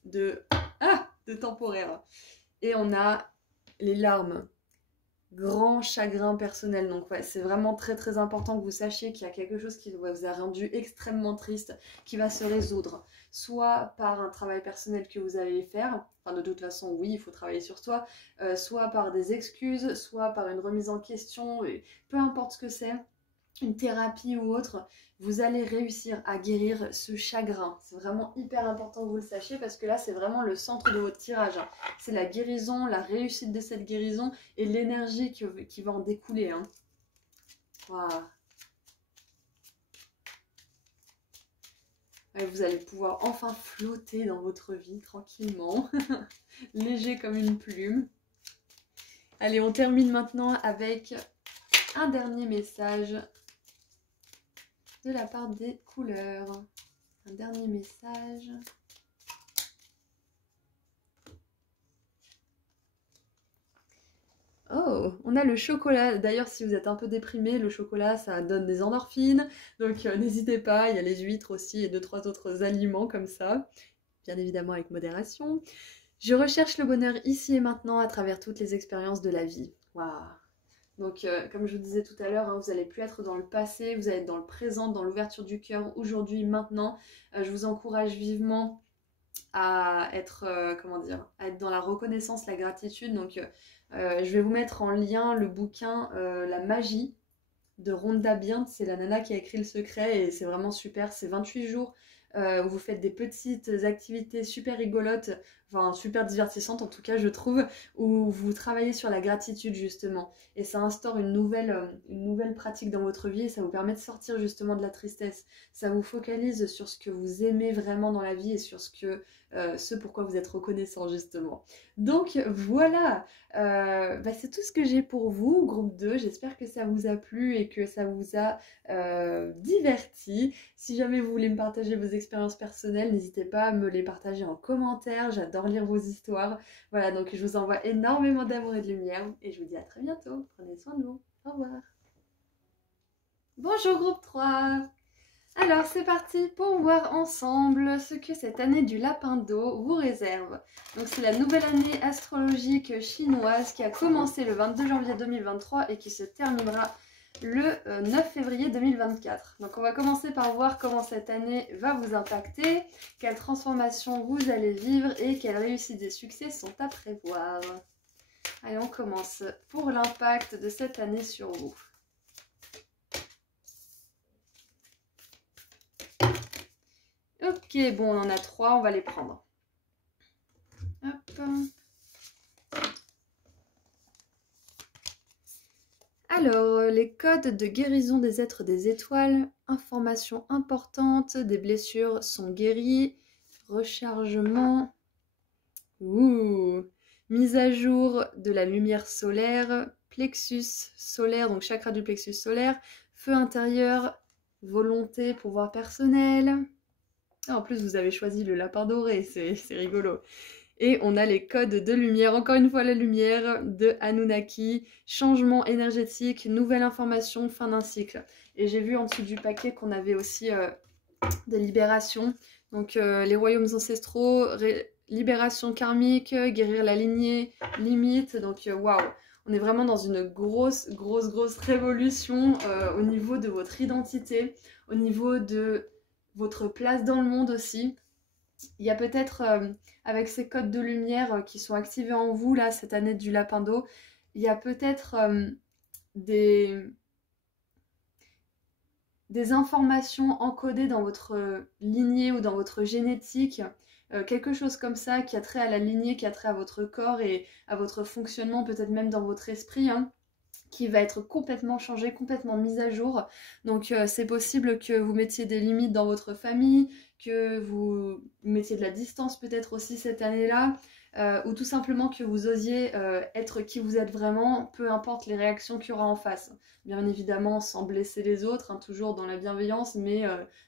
de temporaire. Et on a les larmes. Grand chagrin personnel. Donc ouais, c'est vraiment très très important que vous sachiez qu'il y a quelque chose qui vous a rendu extrêmement triste, qui va se résoudre, soit par un travail personnel que vous allez faire, enfin de toute façon oui, il faut travailler sur soi, soit par des excuses, soit par une remise en question, et peu importe ce que c'est, une thérapie ou autre, vous allez réussir à guérir ce chagrin. C'est vraiment hyper important que vous le sachiez parce que là, c'est vraiment le centre de votre tirage. C'est la guérison, la réussite de cette guérison et l'énergie qui va en découler. Hein. Wow. Ouais, vous allez pouvoir enfin flotter dans votre vie tranquillement, léger comme une plume. Allez, on termine maintenant avec un dernier message de la part des couleurs. Un dernier message. Oh, on a le chocolat. D'ailleurs, si vous êtes un peu déprimé, le chocolat, ça donne des endorphines. Donc, n'hésitez pas. Il y a les huîtres aussi et 2-3 autres aliments comme ça. Bien évidemment avec modération. Je recherche le bonheur ici et maintenant à travers toutes les expériences de la vie. Waouh! Donc, comme je vous disais tout à l'heure, hein, vous n'allez plus être dans le passé, vous allez être dans le présent, dans l'ouverture du cœur, aujourd'hui, maintenant. Je vous encourage vivement à être, à être dans la reconnaissance, la gratitude. Donc, je vais vous mettre en lien le bouquin La magie de Rhonda Byrne. C'est la nana qui a écrit Le Secret et c'est vraiment super. C'est 28 jours où vous faites des petites activités super rigolotes, enfin super divertissantes en tout cas je trouve, où vous travaillez sur la gratitude justement. Et ça instaure une nouvelle pratique dans votre vie et ça vous permet de sortir justement de la tristesse. Ça vous focalise sur ce que vous aimez vraiment dans la vie et sur ce pourquoi vous êtes reconnaissant justement. Donc voilà, c'est tout ce que j'ai pour vous, groupe 2. J'espère que ça vous a plu et que ça vous a diverti. Si jamais vous voulez me partager vos expériences personnelles, n'hésitez pas à me les partager en commentaire. J'adore lire vos histoires. Voilà, donc je vous envoie énormément d'amour et de lumière et je vous dis à très bientôt. Prenez soin de vous. Au revoir. Bonjour groupe 3. Alors c'est parti pour voir ensemble ce que cette année du lapin d'eau vous réserve. Donc c'est la nouvelle année astrologique chinoise qui a commencé le 22 janvier 2023 et qui se terminera le 9 février 2024. Donc on va commencer par voir comment cette année va vous impacter, quelles transformations vous allez vivre et quelles réussites et succès sont à prévoir. Allez, on commence pour l'impact de cette année sur vous. Ok, bon, on en a 3, on va les prendre. Hop. Alors, les codes de guérison des êtres des étoiles, informations importantes, des blessures sont guéries, rechargement, mise à jour de la lumière solaire, plexus solaire, donc chakra du plexus solaire, feu intérieur, volonté, pouvoir personnel. En plus, vous avez choisi le lapin doré, c'est rigolo. Et on a les codes de lumière, encore une fois la lumière de Anunnaki, changement énergétique, nouvelle information, fin d'un cycle. Et j'ai vu en dessous du paquet qu'on avait aussi des libérations, donc les royaumes ancestraux, libération karmique, guérir la lignée, limite. Donc waouh, on est vraiment dans une grosse révolution au niveau de votre identité, au niveau de votre place dans le monde aussi. Il y a peut-être, avec ces codes de lumière qui sont activés en vous là cette année du lapin d'eau, il y a peut-être des informations encodées dans votre lignée ou dans votre génétique, quelque chose comme ça qui a trait à la lignée, qui a trait à votre corps et à votre fonctionnement, peut-être même dans votre esprit, hein, qui va être complètement changé, complètement mise à jour. Donc c'est possible que vous mettiez des limites dans votre famille, que vous mettiez de la distance peut-être aussi cette année-là, ou tout simplement que vous osiez être qui vous êtes vraiment, peu importe les réactions qu'il y aura en face. Bien évidemment sans blesser les autres, hein, toujours dans la bienveillance, mais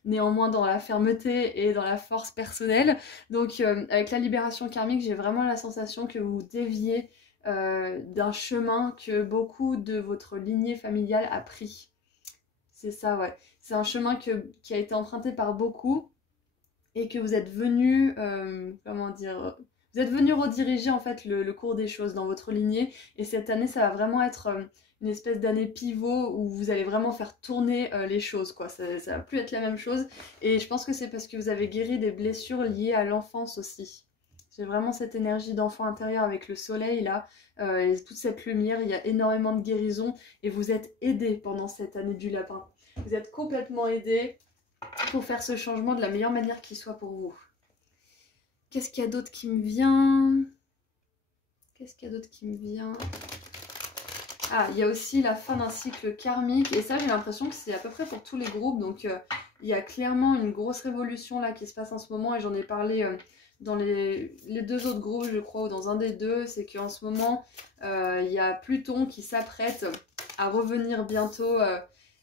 néanmoins dans la fermeté et dans la force personnelle. Donc avec la libération karmique, j'ai vraiment la sensation que vous déviez d'un chemin que beaucoup de votre lignée familiale a pris. C'est ça, ouais. C'est un chemin qui a été emprunté par beaucoup et que vous êtes venu, comment dire, vous êtes venu rediriger en fait le cours des choses dans votre lignée. Et cette année, ça va vraiment être une espèce d'année pivot où vous allez vraiment faire tourner les choses, quoi. Ça va plus être la même chose. Et je pense que c'est parce que vous avez guéri des blessures liées à l'enfance aussi. J'ai vraiment cette énergie d'enfant intérieur avec le soleil là, et toute cette lumière, il y a énormément de guérison et vous êtes aidés pendant cette année du lapin. Vous êtes complètement aidés pour faire ce changement de la meilleure manière qui soit pour vous. Qu'est-ce qu'il y a d'autre qui me vient? Qu'est-ce qu'il y a d'autre qui me vient? Ah, il y a aussi la fin d'un cycle karmique et ça j'ai l'impression que c'est à peu près pour tous les groupes, donc il y a clairement une grosse révolution là qui se passe en ce moment et j'en ai parlé dans les deux autres groupes je crois ou dans un des deux, c'est qu'en ce moment il y a Pluton qui s'apprête à revenir bientôt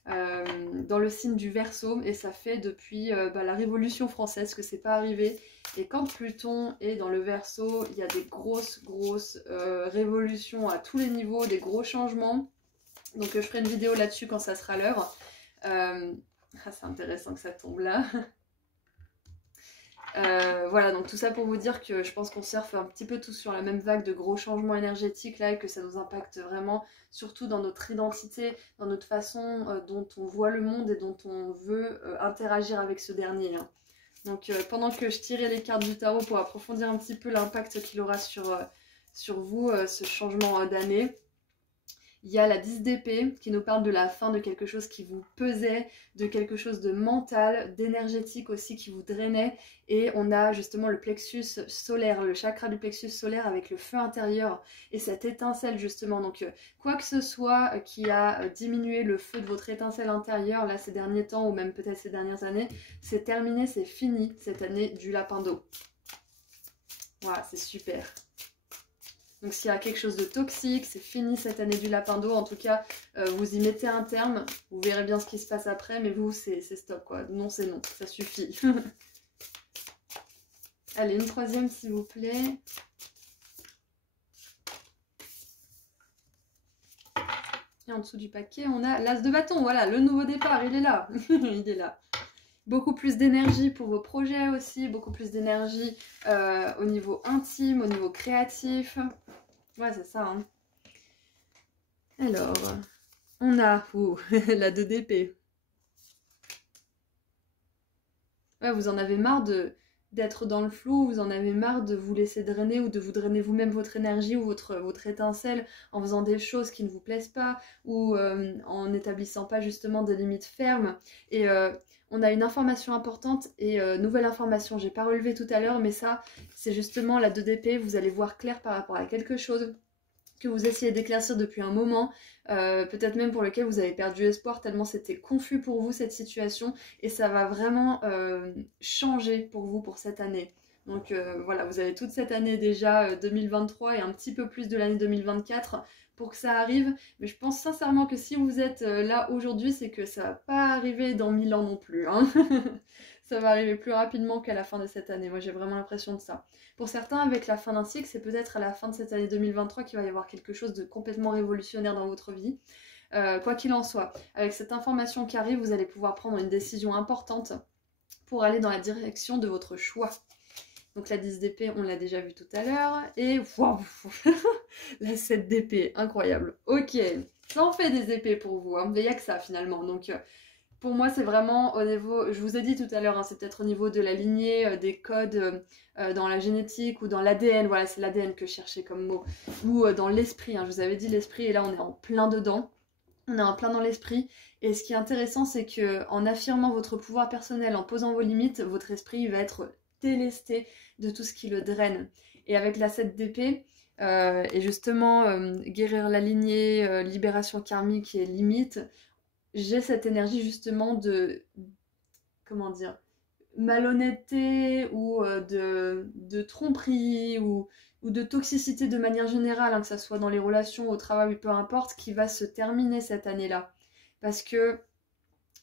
dans le signe du Verseau et ça fait depuis la Révolution française que c'est pas arrivé. Et quand Pluton est dans le Verseau, il y a des grosses révolutions à tous les niveaux, des gros changements. Donc je ferai une vidéo là-dessus quand ça sera l'heure. C'est intéressant que ça tombe là. Voilà, donc tout ça pour vous dire que je pense qu'on surfe un petit peu tous sur la même vague de gros changements énergétiques là et que ça nous impacte vraiment, surtout dans notre identité, dans notre façon dont on voit le monde et dont on veut interagir avec ce dernier. Hein. Donc pendant que je tirais les cartes du tarot pour approfondir un petit peu l'impact qu'il aura sur vous, ce changement d'année, il y a la 10 d'épée qui nous parle de la fin de quelque chose qui vous pesait, de quelque chose de mental, d'énergétique aussi qui vous drainait. Et on a justement le plexus solaire, le chakra du plexus solaire avec le feu intérieur et cette étincelle justement. Donc quoi que ce soit qui a diminué le feu de votre étincelle intérieure là ces derniers temps ou même peut-être ces dernières années, c'est terminé, c'est fini cette année du lapin d'eau. Voilà, c'est super. Donc s'il y a quelque chose de toxique, c'est fini cette année du lapin d'eau. En tout cas, vous y mettez un terme. Vous verrez bien ce qui se passe après, mais vous, c'est stop quoi. Non, c'est non, ça suffit. Allez, une troisième s'il vous plaît. Et en dessous du paquet, on a l'as de bâton. Voilà, le nouveau départ, il est là. Il est là. Beaucoup plus d'énergie pour vos projets aussi, beaucoup plus d'énergie au niveau intime, au niveau créatif. Ouais, c'est ça. Hein. Alors, on a la 2 d'épée. Ouais, vous en avez marre d'être dans le flou, vous en avez marre de vous laisser drainer ou de vous drainer vous-même votre énergie ou votre étincelle en faisant des choses qui ne vous plaisent pas ou en n'établissant pas justement des limites fermes. Et on a une information importante et nouvelle information, j'ai pas relevé tout à l'heure, mais ça, c'est justement la 2 d'épée, vous allez voir clair par rapport à quelque chose que vous essayez d'éclaircir depuis un moment, peut-être même pour lequel vous avez perdu espoir tellement c'était confus pour vous cette situation et ça va vraiment changer pour vous pour cette année. Donc voilà, vous avez toute cette année déjà 2023 et un petit peu plus de l'année 2024 pour que ça arrive, mais je pense sincèrement que si vous êtes là aujourd'hui, c'est que ça va pas arriver dans 1000 ans non plus. Hein. Ça va arriver plus rapidement qu'à la fin de cette année, moi j'ai vraiment l'impression de ça. Pour certains, avec la fin d'un cycle, c'est peut-être à la fin de cette année 2023 qu'il va y avoir quelque chose de complètement révolutionnaire dans votre vie. Quoi qu'il en soit, avec cette information qui arrive, vous allez pouvoir prendre une décision importante pour aller dans la direction de votre choix. Donc la 10 d'épée, on l'a déjà vu tout à l'heure. Et waouh, la 7 d'épée, incroyable. Ok, ça en fait des épées pour vous, hein. Mais il n'y a que ça finalement. Donc pour moi, c'est vraiment au niveau, je vous ai dit tout à l'heure, hein, c'est peut-être au niveau de la lignée, des codes dans la génétique ou dans l'ADN. Voilà, c'est l'ADN que je cherchais comme mot. Ou dans l'esprit, hein. Je vous avais dit l'esprit et là on est en plein dedans. On est en plein dans l'esprit. Et ce qui est intéressant, c'est que en affirmant votre pouvoir personnel, en posant vos limites, votre esprit va être délesté de tout ce qui le draine. Et avec la 7 d'épée, et justement, guérir la lignée, libération karmique et limite, j'ai cette énergie justement de, comment dire, malhonnêteté ou de tromperie ou de toxicité de manière générale, hein, que ça soit dans les relations, au travail, peu importe, qui va se terminer cette année-là. Parce que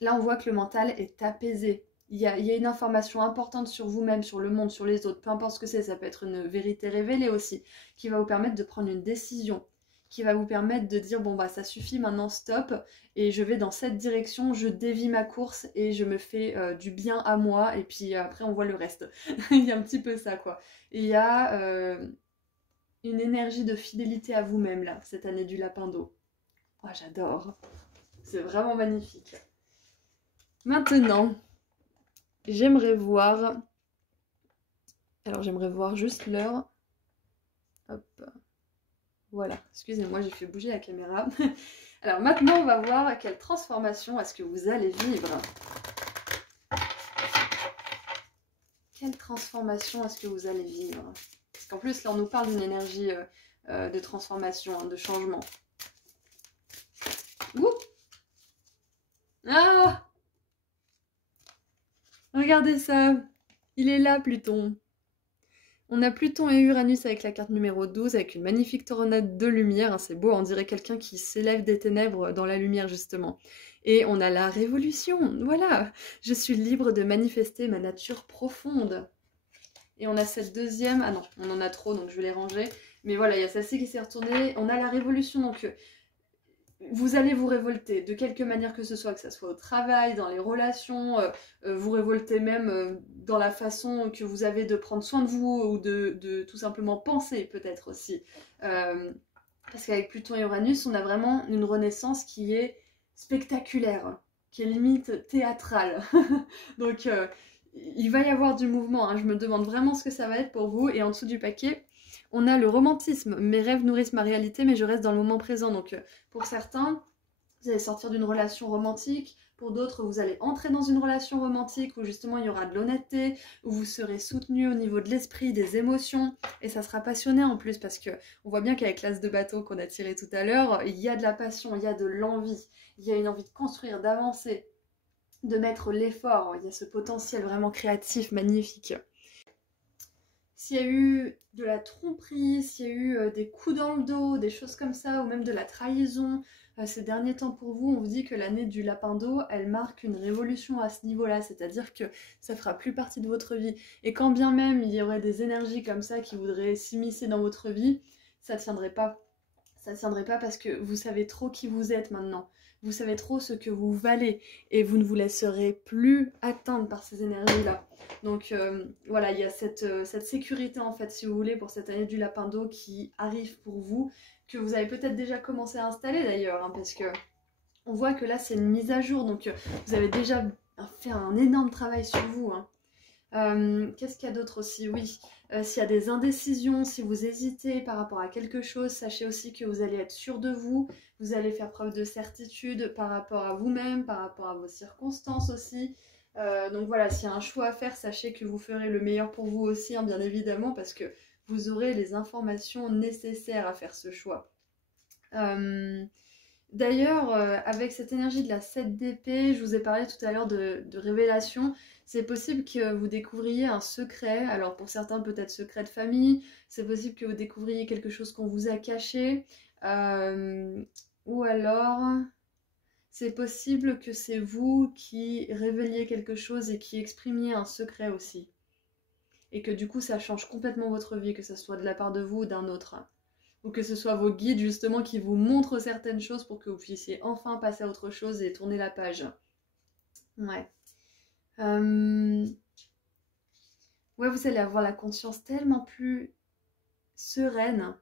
là, on voit que le mental est apaisé. Il y a une information importante sur vous-même, sur le monde, sur les autres, peu importe ce que c'est, ça peut être une vérité révélée aussi, qui va vous permettre de prendre une décision, qui va vous permettre de dire bon bah ça suffit maintenant, stop, et je vais dans cette direction, je dévie ma course et je me fais du bien à moi, et puis après on voit le reste. Il y a un petit peu ça quoi. Et il y a une énergie de fidélité à vous-même là, cette année du lapin d'eau. Oh, j'adore, c'est vraiment magnifique. Maintenant, j'aimerais voir... Alors, j'aimerais voir juste l'heure. Hop. Voilà. Excusez-moi, j'ai fait bouger la caméra. Alors, maintenant, on va voir quelle transformation est-ce que vous allez vivre. Quelle transformation est-ce que vous allez vivre? Parce qu'en plus, là, on nous parle d'une énergie de transformation, hein, de changement. Ouh! Ah! Regardez ça! Il est là, Pluton. On a Pluton et Uranus avec la carte numéro 12, avec une magnifique tornade de lumière. Hein, c'est beau, on dirait quelqu'un qui s'élève des ténèbres dans la lumière, justement. Et on a la révolution, voilà. Je suis libre de manifester ma nature profonde. Et on a cette deuxième... Ah non, on en a trop, donc je vais les ranger. Mais voilà, il y a celle-ci qui s'est retournée. On a la révolution, donc... vous allez vous révolter de quelque manière que ce soit au travail, dans les relations, vous révoltez même dans la façon que vous avez de prendre soin de vous ou de tout simplement penser peut-être aussi. Parce qu'avec Pluton et Uranus, on a vraiment une renaissance qui est spectaculaire, qui est limite théâtrale. Donc il va y avoir du mouvement, hein. Je me demande vraiment ce que ça va être pour vous. Et en dessous du paquet, on a le romantisme. Mes rêves nourrissent ma réalité, mais je reste dans le moment présent. Donc pour certains, vous allez sortir d'une relation romantique. Pour d'autres, vous allez entrer dans une relation romantique où justement il y aura de l'honnêteté, où vous serez soutenu au niveau de l'esprit, des émotions. Et ça sera passionné en plus parce que on voit bien qu'avec l'as de bateau qu'on a tiré tout à l'heure, il y a de la passion, il y a de l'envie. Il y a une envie de construire, d'avancer, de mettre l'effort. Il y a ce potentiel vraiment créatif, magnifique. S'il y a eu de la tromperie, s'il y a eu des coups dans le dos, des choses comme ça, ou même de la trahison, ces derniers temps pour vous, on vous dit que l'année du lapin d'eau, elle marque une révolution à ce niveau-là, c'est-à-dire que ça fera plus partie de votre vie. Et quand bien même il y aurait des énergies comme ça qui voudraient s'immiscer dans votre vie, ça tiendrait pas. Ça tiendrait pas parce que vous savez trop qui vous êtes maintenant. Vous savez trop ce que vous valez et vous ne vous laisserez plus atteindre par ces énergies-là. Donc voilà, il y a cette sécurité en fait, si vous voulez, pour cette année du lapin d'eau qui arrive pour vous, que vous avez peut-être déjà commencé à installer d'ailleurs, hein, parce que on voit que là c'est une mise à jour, donc vous avez déjà fait un énorme travail sur vous, hein. Qu'est-ce qu'il y a d'autre aussi? Oui, s'il y a des indécisions, si vous hésitez par rapport à quelque chose, sachez aussi que vous allez être sûr de vous, vous allez faire preuve de certitude par rapport à vous-même, par rapport à vos circonstances aussi. Donc voilà, s'il y a un choix à faire, sachez que vous ferez le meilleur pour vous aussi, hein, bien évidemment, parce que vous aurez les informations nécessaires à faire ce choix. D'ailleurs, avec cette énergie de la 7 d'épée, je vous ai parlé tout à l'heure de révélation. C'est possible que vous découvriez un secret. Alors pour certains, peut-être secret de famille. C'est possible que vous découvriez quelque chose qu'on vous a caché. Ou alors, c'est possible que c'est vous qui révéliez quelque chose et qui exprimiez un secret aussi. Et que du coup, ça change complètement votre vie, que ce soit de la part de vous ou d'un autre. Ou que ce soit vos guides justement qui vous montrent certaines choses pour que vous puissiez enfin passer à autre chose et tourner la page. Ouais. Ouais, vous allez avoir la conscience tellement plus sereine.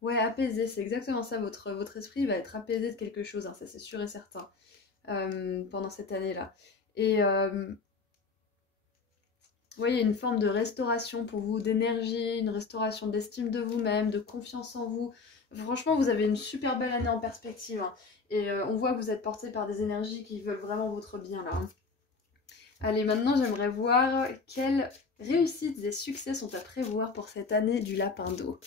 Ouais, apaisée, c'est exactement ça. Votre esprit va être apaisé de quelque chose, hein, ça c'est sûr et certain, pendant cette année-là. Et ouais, il y a une forme de restauration pour vous, d'énergie, une restauration d'estime de vous-même, de confiance en vous. Franchement, vous avez une super belle année en perspective, hein. Et on voit que vous êtes porté par des énergies qui veulent vraiment votre bien là, hein. Allez, maintenant j'aimerais voir quelles réussites et succès sont à prévoir pour cette année du lapin d'eau.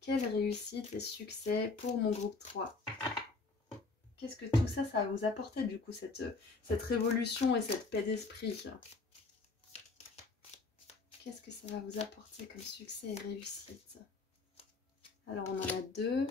Quelles réussites et succès pour mon groupe 3? Qu'est-ce que tout ça, ça va vous apporter du coup, cette révolution et cette paix d'esprit? Qu'est-ce que ça va vous apporter comme succès et réussite? Alors on en a deux.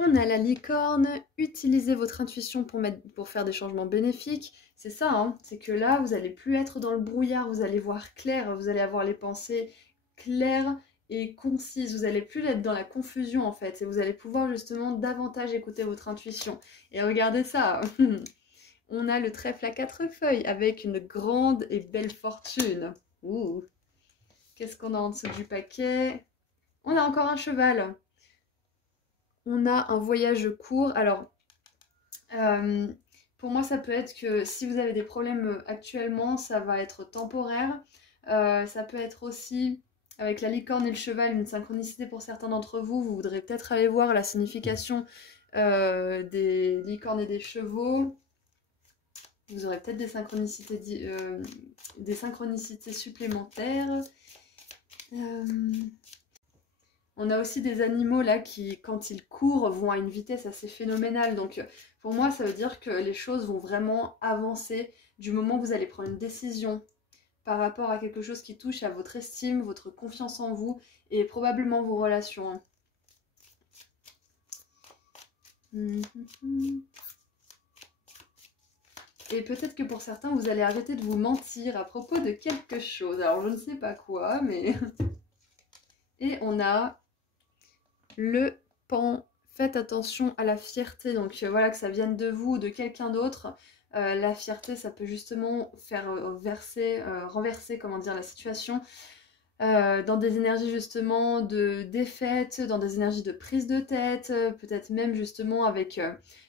On a la licorne, utilisez votre intuition pour faire des changements bénéfiques. C'est ça, hein, c'est que là, vous n'allez plus être dans le brouillard, vous allez voir clair, vous allez avoir les pensées claires et concises. Vous n'allez plus être dans la confusion en fait, et vous allez pouvoir justement davantage écouter votre intuition. Et regardez ça, on a le trèfle à 4 feuilles avec une grande et belle fortune. Ouh. Qu'est-ce qu'on a en dessous du paquet? On a encore un cheval. On a un voyage court. Alors, pour moi, ça peut être que si vous avez des problèmes actuellement, ça va être temporaire. Ça peut être aussi, avec la licorne et le cheval, une synchronicité pour certains d'entre vous. Vous voudrez peut-être aller voir la signification des licornes et des chevaux. Vous aurez peut-être des synchronicités supplémentaires. On a aussi des animaux là qui, quand ils courent, vont à une vitesse assez phénoménale. Donc pour moi, ça veut dire que les choses vont vraiment avancer du moment où vous allez prendre une décision par rapport à quelque chose qui touche à votre estime, votre confiance en vous et probablement vos relations. Et peut-être que pour certains, vous allez arrêter de vous mentir à propos de quelque chose. Alors je ne sais pas quoi, mais... Et on a le pan. Faites attention à la fierté, donc voilà, que ça vienne de vous ou de quelqu'un d'autre. La fierté, ça peut justement faire renverser, comment dire, la situation dans des énergies justement de défaite, dans des énergies de prise de tête, peut-être même justement avec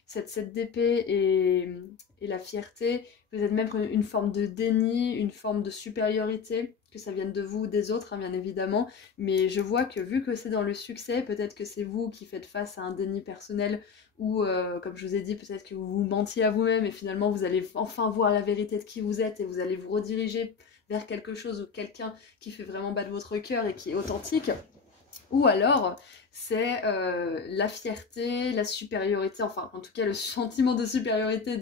cette d'épée et la fierté, peut-être même une forme de déni, une forme de supériorité, que ça vienne de vous ou des autres, hein, bien évidemment, mais je vois que vu que c'est dans le succès, peut-être que c'est vous qui faites face à un déni personnel ou, comme je vous ai dit, peut-être que vous vous mentiez à vous-même et finalement vous allez enfin voir la vérité de qui vous êtes et vous allez vous rediriger vers quelque chose ou quelqu'un qui fait vraiment battre votre cœur et qui est authentique. Ou alors, c'est la fierté, la supériorité, enfin en tout cas le sentiment de supériorité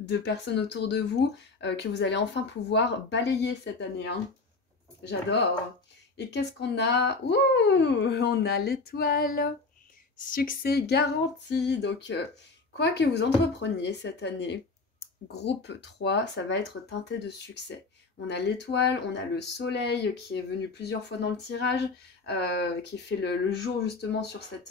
de personnes autour de vous que vous allez enfin pouvoir balayer cette année, hein. J'adore. Et qu'est-ce qu'on a? Ouh, on a l'étoile. Succès garanti. Donc, quoi que vous entrepreniez cette année, groupe 3, ça va être teinté de succès. On a l'étoile, on a le soleil qui est venu plusieurs fois dans le tirage, qui fait le jour justement sur cet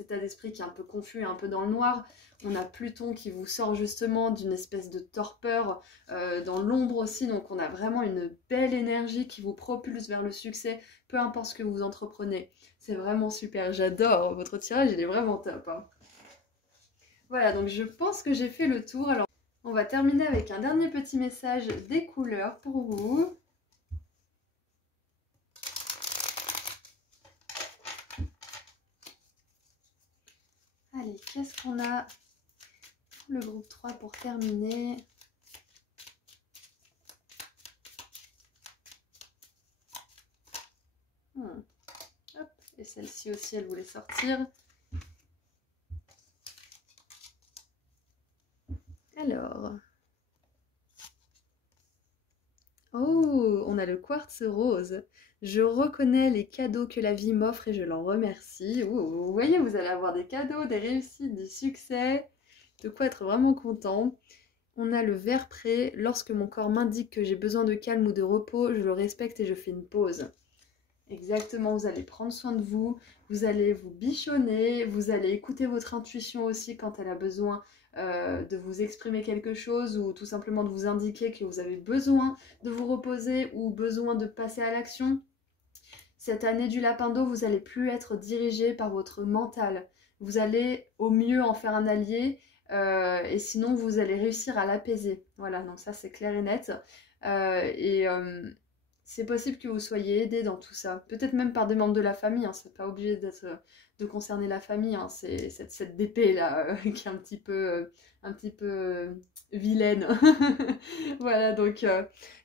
état d'esprit qui est un peu confus et un peu dans le noir. On a Pluton qui vous sort justement d'une espèce de torpeur dans l'ombre aussi. Donc on a vraiment une belle énergie qui vous propulse vers le succès, peu importe ce que vous entreprenez. C'est vraiment super, j'adore. Votre tirage, il est vraiment top, hein. Voilà, donc je pense que j'ai fait le tour. Alors, on va terminer avec un dernier petit message des couleurs pour vous. Allez, qu'est-ce qu'on a pour le groupe 3 pour terminer? Hop, et celle-ci aussi, elle voulait sortir. Alors... Oh, on a le quartz rose. Je reconnais les cadeaux que la vie m'offre et je l'en remercie. Vous voyez, vous allez avoir des cadeaux, des réussites, du succès. De quoi être vraiment content. On a le vert prêt. Lorsque mon corps m'indique que j'ai besoin de calme ou de repos, je le respecte et je fais une pause. Exactement, vous allez prendre soin de vous, vous allez vous bichonner, vous allez écouter votre intuition aussi quand elle a besoin de vous exprimer quelque chose ou tout simplement de vous indiquer que vous avez besoin de vous reposer ou besoin de passer à l'action. Cette année du lapin d'eau, vous n'allez plus être dirigé par votre mental. Vous allez au mieux en faire un allié et sinon vous allez réussir à l'apaiser. Voilà, donc ça c'est clair et net. C'est possible que vous soyez aidé dans tout ça. Peut-être même par des membres de la famille, hein. C'est pas obligé de concerner la famille, hein. C'est cette DP là qui est un petit peu vilaine. Voilà, donc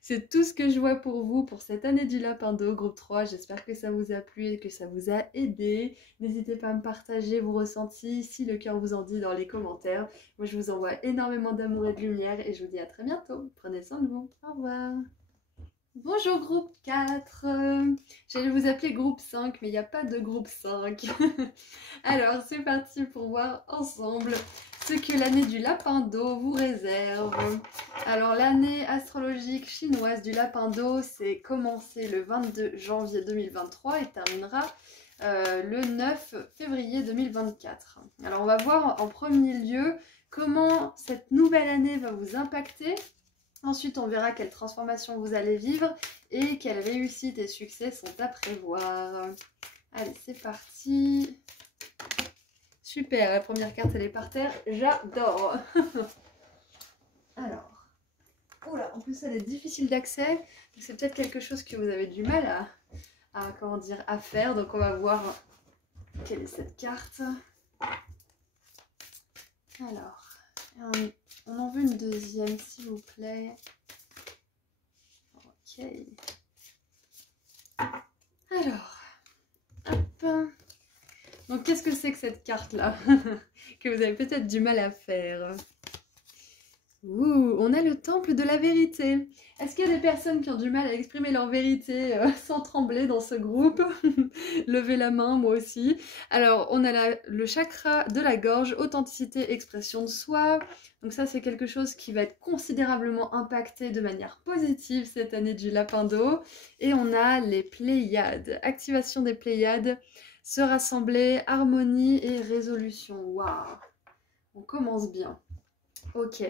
c'est tout ce que je vois pour vous pour cette année du lapin d'eau, groupe 3. J'espère que ça vous a plu et que ça vous a aidé. N'hésitez pas à me partager vos ressentis si le cœur vous en dit dans les commentaires. Moi, je vous envoie énormément d'amour et de lumière et je vous dis à très bientôt. Prenez soin de vous. Au revoir. Bonjour groupe 4. J'allais vous appeler groupe 5, mais il n'y a pas de groupe 5. Alors, c'est parti pour voir ensemble ce que l'année du lapin d'eau vous réserve. Alors, l'année astrologique chinoise du lapin d'eau, c'est commencé le 22 janvier 2023 et terminera le 9 février 2024. Alors, on va voir en premier lieu comment cette nouvelle année va vous impacter. Ensuite, on verra quelles transformations vous allez vivre et quelles réussites et succès sont à prévoir. Allez, c'est parti. Super, la première carte, elle est par terre. J'adore. Alors, oula, en plus, elle est difficile d'accès. C'est peut-être quelque chose que vous avez du mal à faire. Donc, on va voir quelle est cette carte. Alors... on en veut une deuxième, s'il vous plaît. Ok. Alors, hop. Donc, qu'est-ce que c'est que cette carte-là que vous avez peut-être du mal à faire? Ouh, on a le temple de la vérité. Est-ce qu'il y a des personnes qui ont du mal à exprimer leur vérité sans trembler dans ce groupe? Levez la main, moi aussi. Alors, on a le chakra de la gorge, authenticité, expression de soi. Donc ça, c'est quelque chose qui va être considérablement impacté de manière positive cette année du lapin d'eau. Et on a les Pléiades. Activation des Pléiades, se rassembler, harmonie et résolution. Waouh! On commence bien. Ok.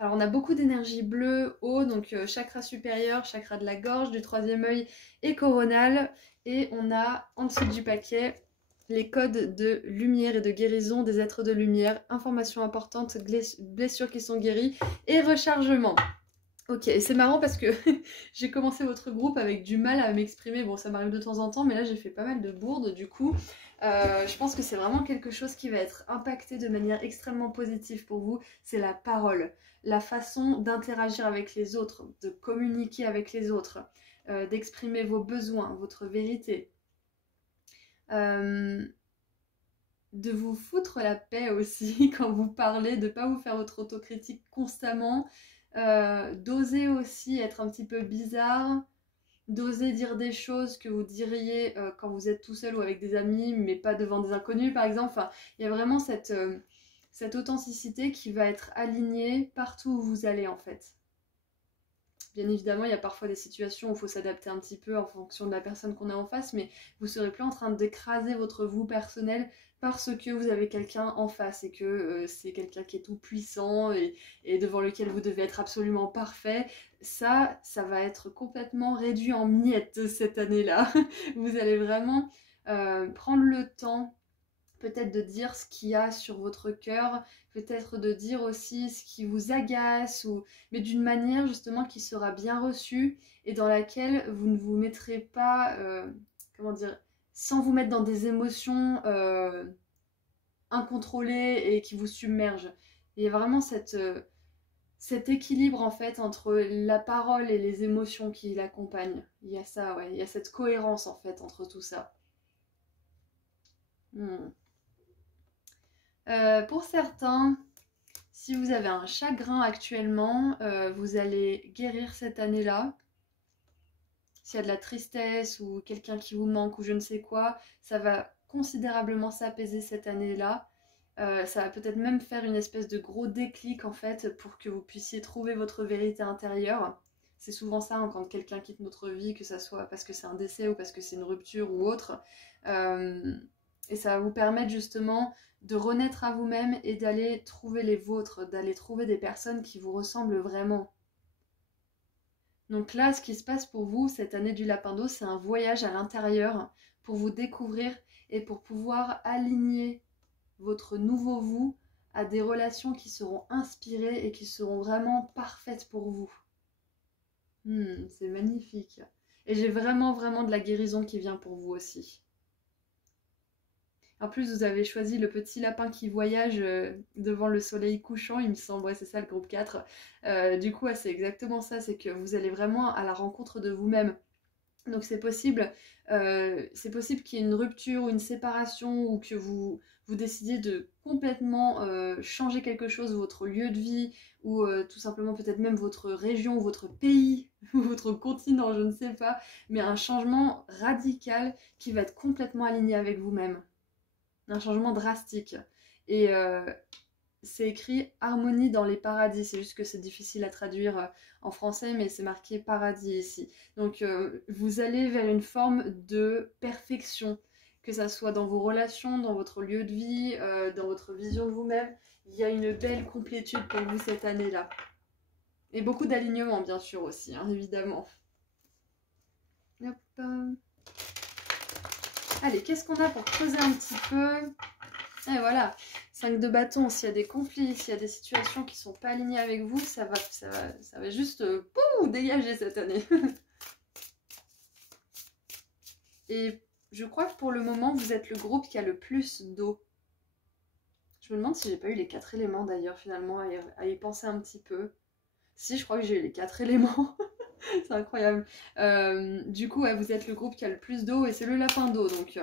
Alors on a beaucoup d'énergie bleue, eau, donc chakra supérieur, chakra de la gorge, du troisième œil et coronal. Et on a en dessous du paquet les codes de lumière et de guérison des êtres de lumière, informations importantes, blessures qui sont guéries et rechargement. Ok, et c'est marrant parce que j'ai commencé votre groupe avec du mal à m'exprimer. Bon, ça m'arrive de temps en temps, mais là j'ai fait pas mal de bourdes du coup. Je pense que c'est vraiment quelque chose qui va être impacté de manière extrêmement positive pour vous. C'est la parole, la façon d'interagir avec les autres, de communiquer avec les autres, d'exprimer vos besoins, votre vérité. De vous foutre la paix aussi quand vous parlez, de ne pas vous faire votre autocritique constamment, d'oser aussi être un petit peu bizarre, d'oser dire des choses que vous diriez quand vous êtes tout seul ou avec des amis, mais pas devant des inconnus par exemple. Enfin, il y a vraiment cette authenticité qui va être alignée partout où vous allez en fait. Bien évidemment, il y a parfois des situations où il faut s'adapter un petit peu en fonction de la personne qu'on a en face, mais vous ne serez plus en train d'écraser votre vous personnel parce que vous avez quelqu'un en face et que c'est quelqu'un qui est tout puissant et devant lequel vous devez être absolument parfait. Ça va être complètement réduit en miettes cette année-là. Vous allez vraiment prendre le temps peut-être de dire ce qu'il y a sur votre cœur, peut-être de dire aussi ce qui vous agace, mais d'une manière justement qui sera bien reçue et dans laquelle vous ne vous mettrez pas, comment dire, sans vous mettre dans des émotions incontrôlées et qui vous submergent. Il y a vraiment cet équilibre en fait entre la parole et les émotions qui l'accompagnent. Il y a ça, ouais, il y a cette cohérence en fait entre tout ça. Pour certains, si vous avez un chagrin actuellement, vous allez guérir cette année-là. S'il y a de la tristesse ou quelqu'un qui vous manque ou je ne sais quoi, ça va considérablement s'apaiser cette année-là. Ça va peut-être même faire une espèce de gros déclic en fait pour que vous puissiez trouver votre vérité intérieure. C'est souvent ça hein, quand quelqu'un quitte notre vie, que ça soit parce que c'est un décès ou parce que c'est une rupture ou autre. Et ça va vous permettre justement de renaître à vous-même et d'aller trouver les vôtres, d'aller trouver des personnes qui vous ressemblent vraiment. Donc là, ce qui se passe pour vous cette année du lapin d'eau, c'est un voyage à l'intérieur pour vous découvrir et pour pouvoir aligner votre nouveau vous à des relations qui seront inspirées et qui seront vraiment parfaites pour vous. C'est magnifique. Et j'ai vraiment, vraiment de la guérison qui vient pour vous aussi. En plus, vous avez choisi le petit lapin qui voyage devant le soleil couchant, il me semble, ouais, c'est ça le groupe 4. Du coup, ouais, c'est exactement ça, c'est que vous allez vraiment à la rencontre de vous-même. Donc c'est possible qu'il y ait une rupture ou une séparation ou que vous décidiez de complètement changer quelque chose, votre lieu de vie ou tout simplement peut-être même votre région, votre pays ou votre continent, je ne sais pas, mais un changement radical qui va être complètement aligné avec vous-même. Un changement drastique. Et c'est écrit harmonie dans les paradis, c'est juste que c'est difficile à traduire en français, mais c'est marqué paradis ici. Donc vous allez vers une forme de perfection, que ça soit dans vos relations, dans votre lieu de vie, dans votre vision de vous-même. Il y a une belle complétude pour vous cette année-là. Et beaucoup d'alignement, bien sûr, aussi, hein, évidemment. Hop. Allez, qu'est-ce qu'on a pour creuser un petit peu? Et voilà, 5 de bâton, s'il y a des conflits, s'il y a des situations qui ne sont pas alignées avec vous, ça va juste dégager cette année. Et je crois que pour le moment, vous êtes le groupe qui a le plus d'eau. Je me demande si j'ai pas eu les 4 éléments d'ailleurs, finalement, à y penser un petit peu. Si, je crois que j'ai eu les 4 éléments. C'est incroyable. Du coup, ouais, vous êtes le groupe qui a le plus d'eau et c'est le lapin d'eau, donc...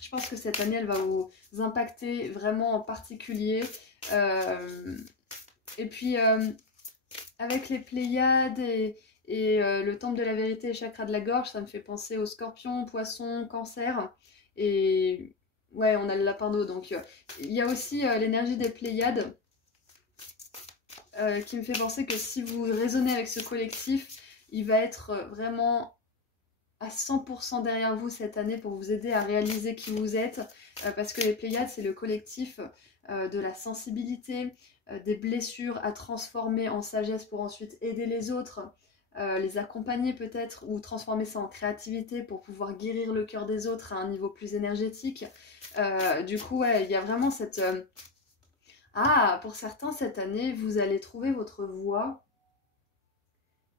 Je pense que cette année, elle va vous impacter vraiment en particulier. Et puis, avec les Pléiades et le temple de la vérité et chakra de la gorge, ça me fait penser aux scorpions, poissons, cancer. Et ouais, on a le lapin d'eau. Donc, il y a aussi l'énergie des Pléiades qui me fait penser que si vous résonnez avec ce collectif, il va être vraiment... à 100% derrière vous cette année pour vous aider à réaliser qui vous êtes parce que les Pléiades c'est le collectif de la sensibilité, des blessures à transformer en sagesse pour ensuite aider les autres, les accompagner peut-être ou transformer ça en créativité pour pouvoir guérir le cœur des autres à un niveau plus énergétique. Du coup ouais, il y a vraiment cette... pour certains cette année vous allez trouver votre voie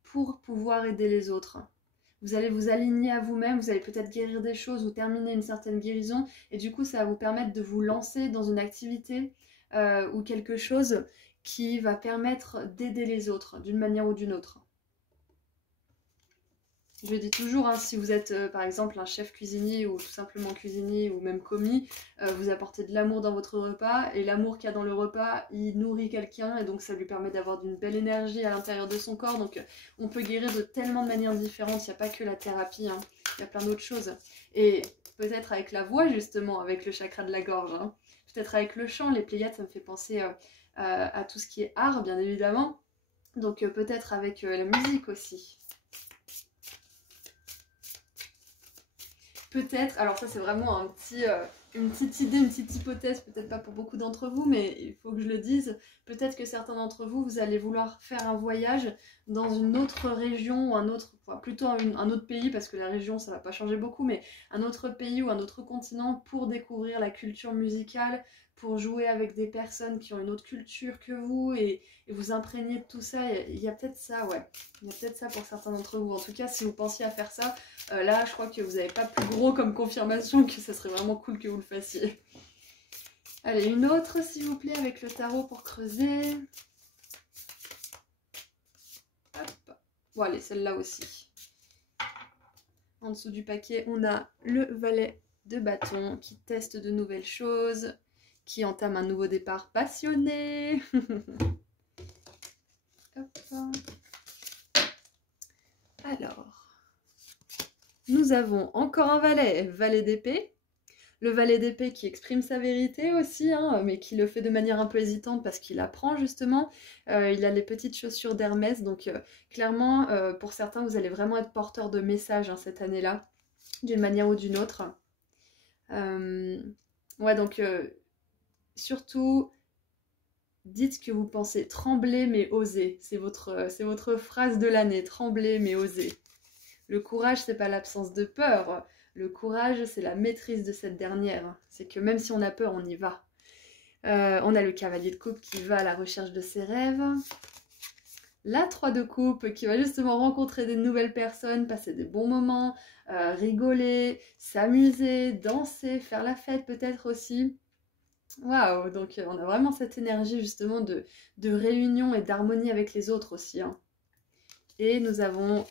pour pouvoir aider les autres. Vous allez vous aligner à vous-même, vous allez peut-être guérir des choses ou terminer une certaine guérison et du coup ça va vous permettre de vous lancer dans une activité ou quelque chose qui va permettre d'aider les autres d'une manière ou d'une autre. Je dis toujours, hein, si vous êtes par exemple un chef cuisinier ou tout simplement cuisinier ou même commis, vous apportez de l'amour dans votre repas et l'amour qu'il y a dans le repas, il nourrit quelqu'un et donc ça lui permet d'avoir une belle énergie à l'intérieur de son corps. Donc on peut guérir de tellement de manières différentes, il n'y a pas que la thérapie, hein, il y a plein d'autres choses. Et peut-être avec la voix justement, avec le chakra de la gorge, hein, peut-être avec le chant, les Pléiades ça me fait penser à tout ce qui est art bien évidemment, donc peut-être avec la musique aussi. Peut-être, alors ça c'est vraiment une petite idée, une petite hypothèse, peut-être pas pour beaucoup d'entre vous, mais il faut que je le dise, peut-être que certains d'entre vous, vous allez vouloir faire un voyage dans une autre région ou un autre, enfin, plutôt un autre pays, parce que la région ça va pas changer beaucoup, mais un autre pays ou un autre continent pour découvrir la culture musicale, pour jouer avec des personnes qui ont une autre culture que vous et vous imprégner de tout ça. Il y a peut-être ça, ouais. Il y a peut-être ça pour certains d'entre vous. En tout cas, si vous pensiez à faire ça, là, je crois que vous n'avez pas plus gros comme confirmation que ça serait vraiment cool que vous le fassiez. Allez, une autre, s'il vous plaît, avec le tarot pour creuser. Hop. Bon, allez, celle-là aussi. En dessous du paquet, on a le valet de bâton qui teste de nouvelles choses, qui entame un nouveau départ passionné. Hop. Alors, nous avons encore un valet, valet d'épée. Le valet d'épée qui exprime sa vérité aussi, hein, mais qui le fait de manière un peu hésitante parce qu'il apprend justement. Il a les petites chaussures d'Hermès, donc clairement, pour certains, vous allez vraiment être porteur de messages hein, cette année-là, d'une manière ou d'une autre. Ouais, donc surtout, dites ce que vous pensez. Tremblez mais osez. C'est votre phrase de l'année. Tremblez mais osez. Le courage, c'est pas l'absence de peur. Le courage, c'est la maîtrise de cette dernière. C'est que même si on a peur, on y va. On a le cavalier de coupe qui va à la recherche de ses rêves. La 3 de coupe qui va justement rencontrer des nouvelles personnes, passer des bons moments, rigoler, s'amuser, danser, faire la fête peut-être aussi. Waouh, donc on a vraiment cette énergie justement de réunion et d'harmonie avec les autres aussi. Hein. Et nous avons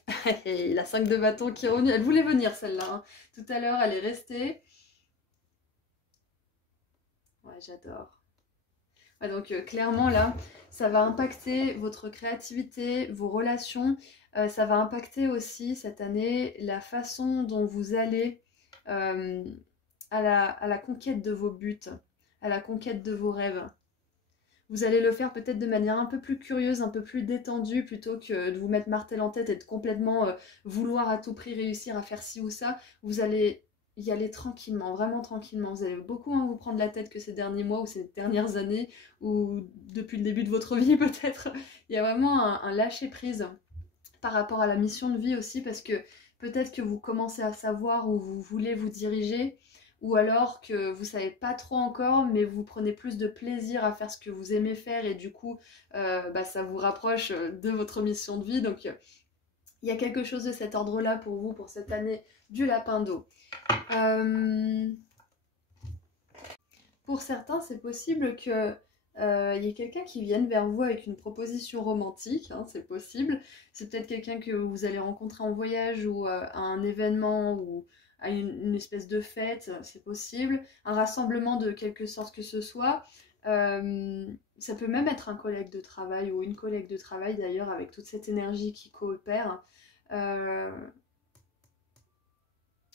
la 5 de bâton qui est revenue. Elle voulait venir celle-là. Hein. Tout à l'heure, elle est restée. Ouais, j'adore. Ouais, donc clairement là, ça va impacter votre créativité, vos relations. Ça va impacter aussi cette année la façon dont vous allez à la conquête de vos buts, à la conquête de vos rêves. Vous allez le faire peut-être de manière un peu plus curieuse, un peu plus détendue, plutôt que de vous mettre martel en tête et de complètement vouloir à tout prix réussir à faire ci ou ça. Vous allez y aller tranquillement, vraiment tranquillement. Vous allez beaucoup moins vous prendre la tête que ces derniers mois ou ces dernières années, ou depuis le début de votre vie peut-être. Il y a vraiment un lâcher-prise par rapport à la mission de vie aussi, parce que peut-être que vous commencez à savoir où vous voulez vous diriger, ou alors que vous savez pas trop encore, mais vous prenez plus de plaisir à faire ce que vous aimez faire, et du coup, ça vous rapproche de votre mission de vie. Donc, il y a quelque chose de cet ordre-là pour vous, pour cette année du lapin d'eau. Pour certains, c'est possible que y ait quelqu'un qui vienne vers vous avec une proposition romantique, hein, c'est possible. C'est peut-être quelqu'un que vous allez rencontrer en voyage ou à un événement ou à une espèce de fête, c'est possible. Un rassemblement de quelque sorte que ce soit. Ça peut même être un collègue de travail ou une collègue de travail d'ailleurs, avec toute cette énergie qui coopère.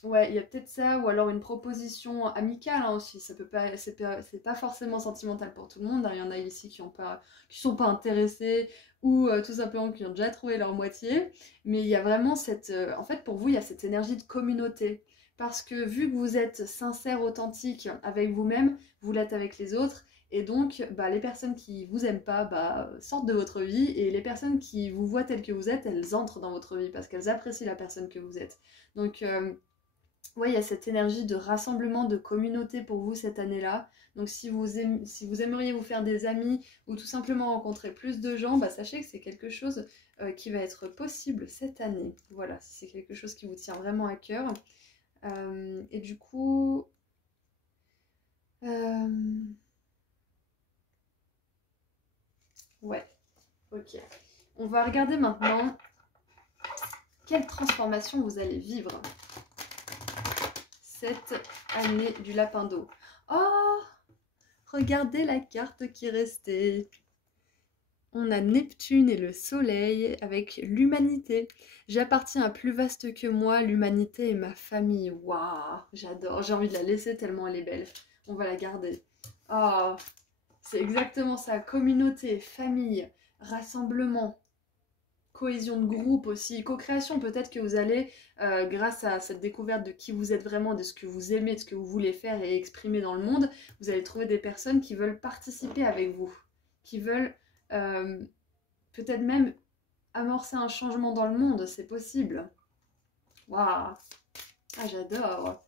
Ouais, il y a peut-être ça, ou alors une proposition amicale hein, aussi. Ça peut pas, c'est pas forcément sentimental pour tout le monde. Hein. Il y en a ici qui sont pas intéressés ou tout simplement qui ont déjà trouvé leur moitié. Mais il y a vraiment cette, en fait, pour vous, il y a cette énergie de communauté. Parce que vu que vous êtes sincère, authentique avec vous-même, vous l'êtes avec les autres. Et donc, les personnes qui vous aiment pas, sortent de votre vie. Et les personnes qui vous voient tel que vous êtes, elles entrent dans votre vie parce qu'elles apprécient la personne que vous êtes. Donc, ouais, il y a cette énergie de rassemblement, de communauté pour vous cette année-là. Donc si vous aimeriez vous faire des amis ou tout simplement rencontrer plus de gens, sachez que c'est quelque chose qui va être possible cette année. Voilà, si c'est quelque chose qui vous tient vraiment à cœur. Et du coup... Ouais, ok. On va regarder maintenant quelle transformation vous allez vivre cette année du lapin d'eau. Oh, regardez la carte qui est restée. On a Neptune et le soleil avec l'humanité. J'appartiens à plus vaste que moi, l'humanité est ma famille. Waouh, j'adore, j'ai envie de la laisser tellement elle est belle. On va la garder. Oh, c'est exactement ça, communauté, famille, rassemblement. Cohésion de groupe aussi, co-création, peut-être que vous allez, grâce à cette découverte de qui vous êtes vraiment, de ce que vous aimez, de ce que vous voulez faire et exprimer dans le monde, vous allez trouver des personnes qui veulent participer avec vous, qui veulent peut-être même amorcer un changement dans le monde, c'est possible. Waouh, ah j'adore.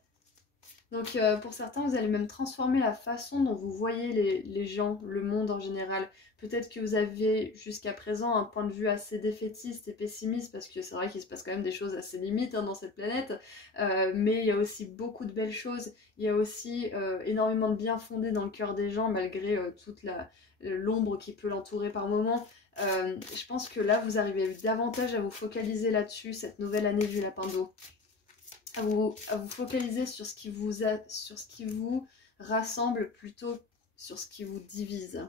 Donc pour certains, vous allez même transformer la façon dont vous voyez les gens, le monde en général. Peut-être que vous aviez jusqu'à présent un point de vue assez défaitiste et pessimiste, parce que c'est vrai qu'il se passe quand même des choses assez limites hein, dans cette planète, mais il y a aussi beaucoup de belles choses, il y a aussi énormément de bien fondé dans le cœur des gens, malgré toute l'ombre qui peut l'entourer par moments. Je pense que là, vous arrivez davantage à vous focaliser là-dessus, cette nouvelle année du lapin d'eau. À vous focaliser sur ce qui vous rassemble plutôt sur ce qui vous divise.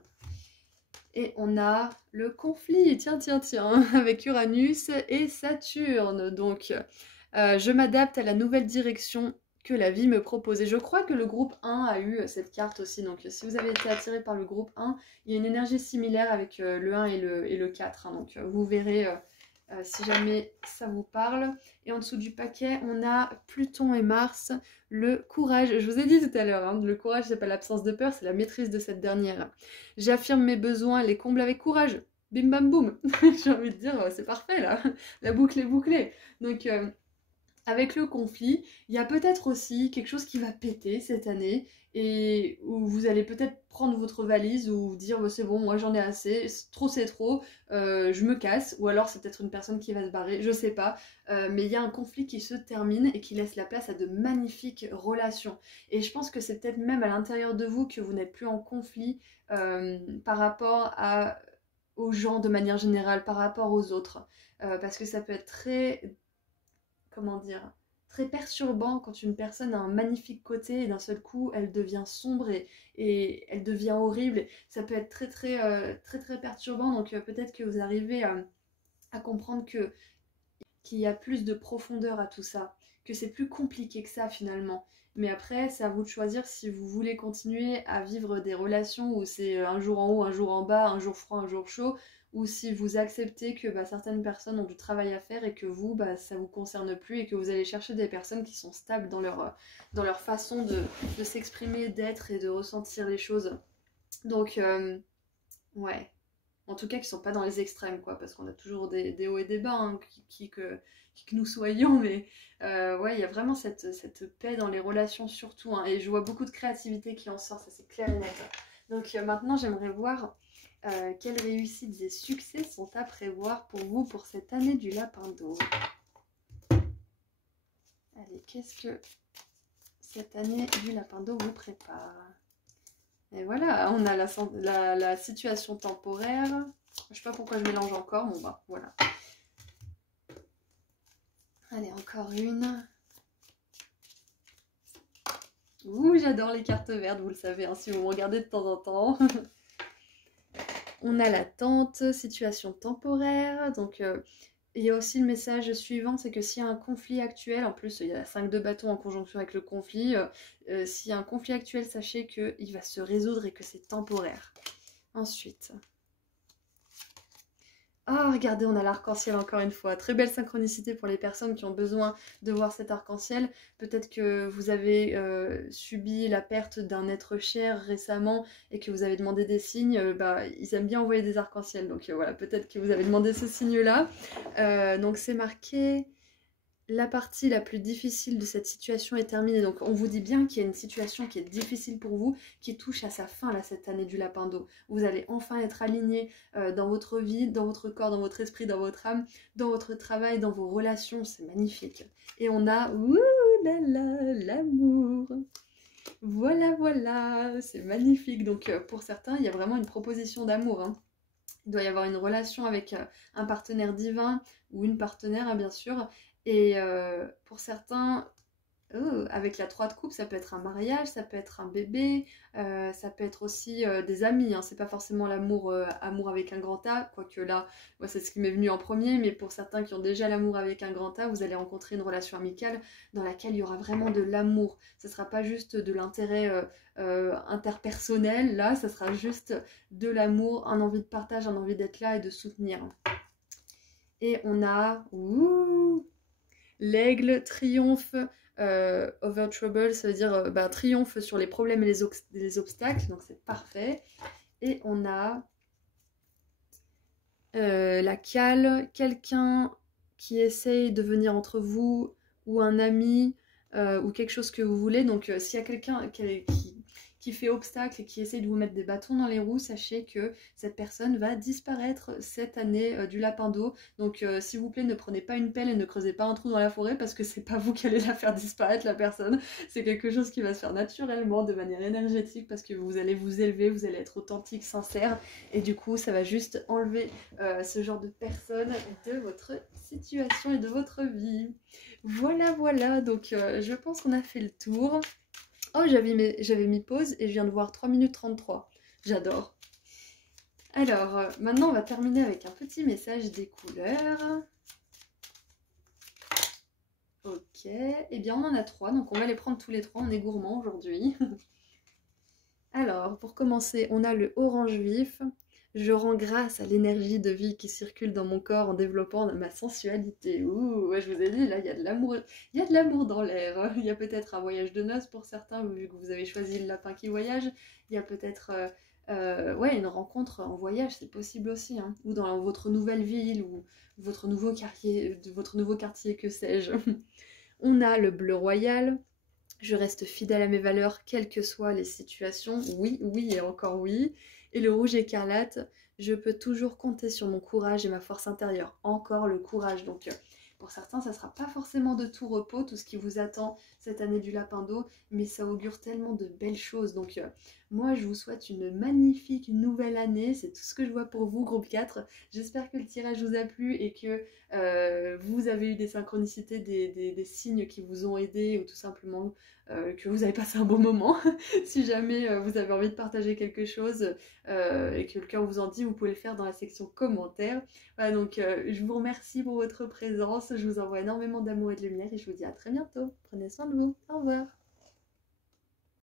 Et on a le conflit, tiens, avec Uranus et Saturne. Donc, je m'adapte à la nouvelle direction que la vie me propose. Et je crois que le groupe 1 a eu cette carte aussi. Donc, si vous avez été attiré par le groupe 1, il y a une énergie similaire avec le 1 et le 4. Hein. Donc, vous verrez si jamais ça vous parle. Et en dessous du paquet, on a Pluton et Mars, le courage. Je vous ai dit tout à l'heure, hein, le courage, c'est pas l'absence de peur, c'est la maîtrise de cette dernière. J'affirme mes besoins, les comble avec courage. Bim bam boum. J'ai envie de dire, c'est parfait là. La boucle est bouclée. Donc, avec le conflit, il y a peut-être aussi quelque chose qui va péter cette année et où vous allez peut-être prendre votre valise ou dire c'est bon, moi j'en ai assez, trop c'est trop, je me casse, ou alors c'est peut-être une personne qui va se barrer, je sais pas, mais il y a un conflit qui se termine et qui laisse la place à de magnifiques relations. Et je pense que c'est peut-être même à l'intérieur de vous que vous n'êtes plus en conflit par rapport aux gens de manière générale, par rapport aux autres, parce que ça peut être très, comment dire, très perturbant quand une personne a un magnifique côté et d'un seul coup elle devient sombre et elle devient horrible. Ça peut être très perturbant, donc peut-être que vous arrivez à comprendre qu'il y a plus de profondeur à tout ça, que c'est plus compliqué que ça finalement. Mais après, c'est à vous de choisir si vous voulez continuer à vivre des relations où c'est un jour en haut, un jour en bas, un jour froid, un jour chaud, ou si vous acceptez que certaines personnes ont du travail à faire et que vous, ça vous concerne plus et que vous allez chercher des personnes qui sont stables dans leur façon de s'exprimer, d'être et de ressentir les choses. Donc, ouais. En tout cas, qui sont pas dans les extrêmes, quoi, parce qu'on a toujours des hauts et des bas, hein, qui que nous soyons, mais ouais, il y a vraiment cette paix dans les relations surtout, hein, et je vois beaucoup de créativité qui en sort, ça c'est clair et net. Donc maintenant, j'aimerais voir quelles réussites et succès sont à prévoir pour vous pour cette année du lapin d'eau. Allez, qu'est-ce que cette année du lapin d'eau vous prépare? Et voilà, on a la situation temporaire. Je sais pas pourquoi je mélange encore, bon bah voilà. Allez, encore une. Ouh, j'adore les cartes vertes, vous le savez, hein, si vous me regardez de temps en temps. On a l'attente, situation temporaire, donc il y a aussi le message suivant, c'est que s'il y a un conflit actuel, en plus il y a 5 de bâton en conjonction avec le conflit, s'il y a un conflit actuel, sachez qu'il va se résoudre et que c'est temporaire. Ensuite... Ah, regardez, on a l'arc-en-ciel encore une fois. Très belle synchronicité pour les personnes qui ont besoin de voir cet arc-en-ciel. Peut-être que vous avez subi la perte d'un être cher récemment et que vous avez demandé des signes. Ils aiment bien envoyer des arcs-en-ciel. Donc voilà, peut-être que vous avez demandé ce signe-là. Donc c'est marqué... La partie la plus difficile de cette situation est terminée. Donc on vous dit bien qu'il y a une situation qui est difficile pour vous, qui touche à sa fin là cette année du lapin d'eau. Vous allez enfin être aligné dans votre vie, dans votre corps, dans votre esprit, dans votre âme, dans votre travail, dans vos relations. C'est magnifique. Et on a ouh là là, l'amour. Voilà, voilà, c'est magnifique. Donc pour certains, il y a vraiment une proposition d'amour, hein. Il doit y avoir une relation avec un partenaire divin ou une partenaire, hein, bien sûr. Et pour certains, avec la 3 de coupe, ça peut être un mariage, ça peut être un bébé, ça peut être aussi des amis, hein. C'est pas forcément l'amour amour avec un grand A, quoique là, moi, c'est ce qui m'est venu en premier, mais pour certains qui ont déjà l'amour avec un grand A, vous allez rencontrer une relation amicale dans laquelle il y aura vraiment de l'amour. Ce sera pas juste de l'intérêt interpersonnel, là, ça sera juste de l'amour, un envie de partage, un envie d'être là et de soutenir. Et on a... l'aigle triomphe over trouble, ça veut dire triomphe sur les problèmes et les obstacles, donc c'est parfait. Et on a la cale, quelqu'un qui essaye de venir entre vous ou un ami ou quelque chose que vous voulez. Donc s'il y a quelqu'un qui fait obstacle et qui essaye de vous mettre des bâtons dans les roues, sachez que cette personne va disparaître cette année du lapin d'eau. Donc s'il vous plaît, ne prenez pas une pelle et ne creusez pas un trou dans la forêt parce que c'est pas vous qui allez la faire disparaître, la personne. C'est quelque chose qui va se faire naturellement, de manière énergétique, parce que vous allez vous élever, vous allez être authentique, sincère, et du coup ça va juste enlever ce genre de personne de votre situation et de votre vie. Voilà, voilà, donc je pense qu'on a fait le tour. Oh, j'avais mis pause et je viens de voir 3 minutes 33. J'adore. Alors, maintenant on va terminer avec un petit message des couleurs. Ok, eh bien on en a 3, donc on va les prendre tous les 3, on est gourmand aujourd'hui. Alors, pour commencer, on a le orange vif, Je rends grâce à l'énergie de vie qui circule dans mon corps en développant ma sensualité. Ouh, ouais, je vous ai dit, là, il y a de l'amour dans l'air. Il y a peut-être un voyage de noces pour certains, vu que vous avez choisi le lapin qui voyage. Il y a peut-être ouais, une rencontre en voyage, c'est possible aussi, hein. Ou dans votre nouvelle ville, ou votre nouveau quartier, que sais-je. On a le bleu royal. Je reste fidèle à mes valeurs, quelles que soient les situations. Oui, oui et encore oui. Et le rouge écarlate, je peux toujours compter sur mon courage et ma force intérieure. Encore le courage. Donc, pour certains, ça ne sera pas forcément de tout repos, tout ce qui vous attend cette année du lapin d'eau, mais ça augure tellement de belles choses. Donc, moi, je vous souhaite une magnifique nouvelle année. C'est tout ce que je vois pour vous, groupe 4. J'espère que le tirage vous a plu et que vous avez eu des synchronicités, des signes qui vous ont aidé, ou tout simplement que vous avez passé un bon moment. Si jamais vous avez envie de partager quelque chose et que le cœur vous en dit, vous pouvez le faire dans la section commentaires. Voilà, donc je vous remercie pour votre présence, je vous envoie énormément d'amour et de lumière et je vous dis à très bientôt. Prenez soin de vous, au revoir.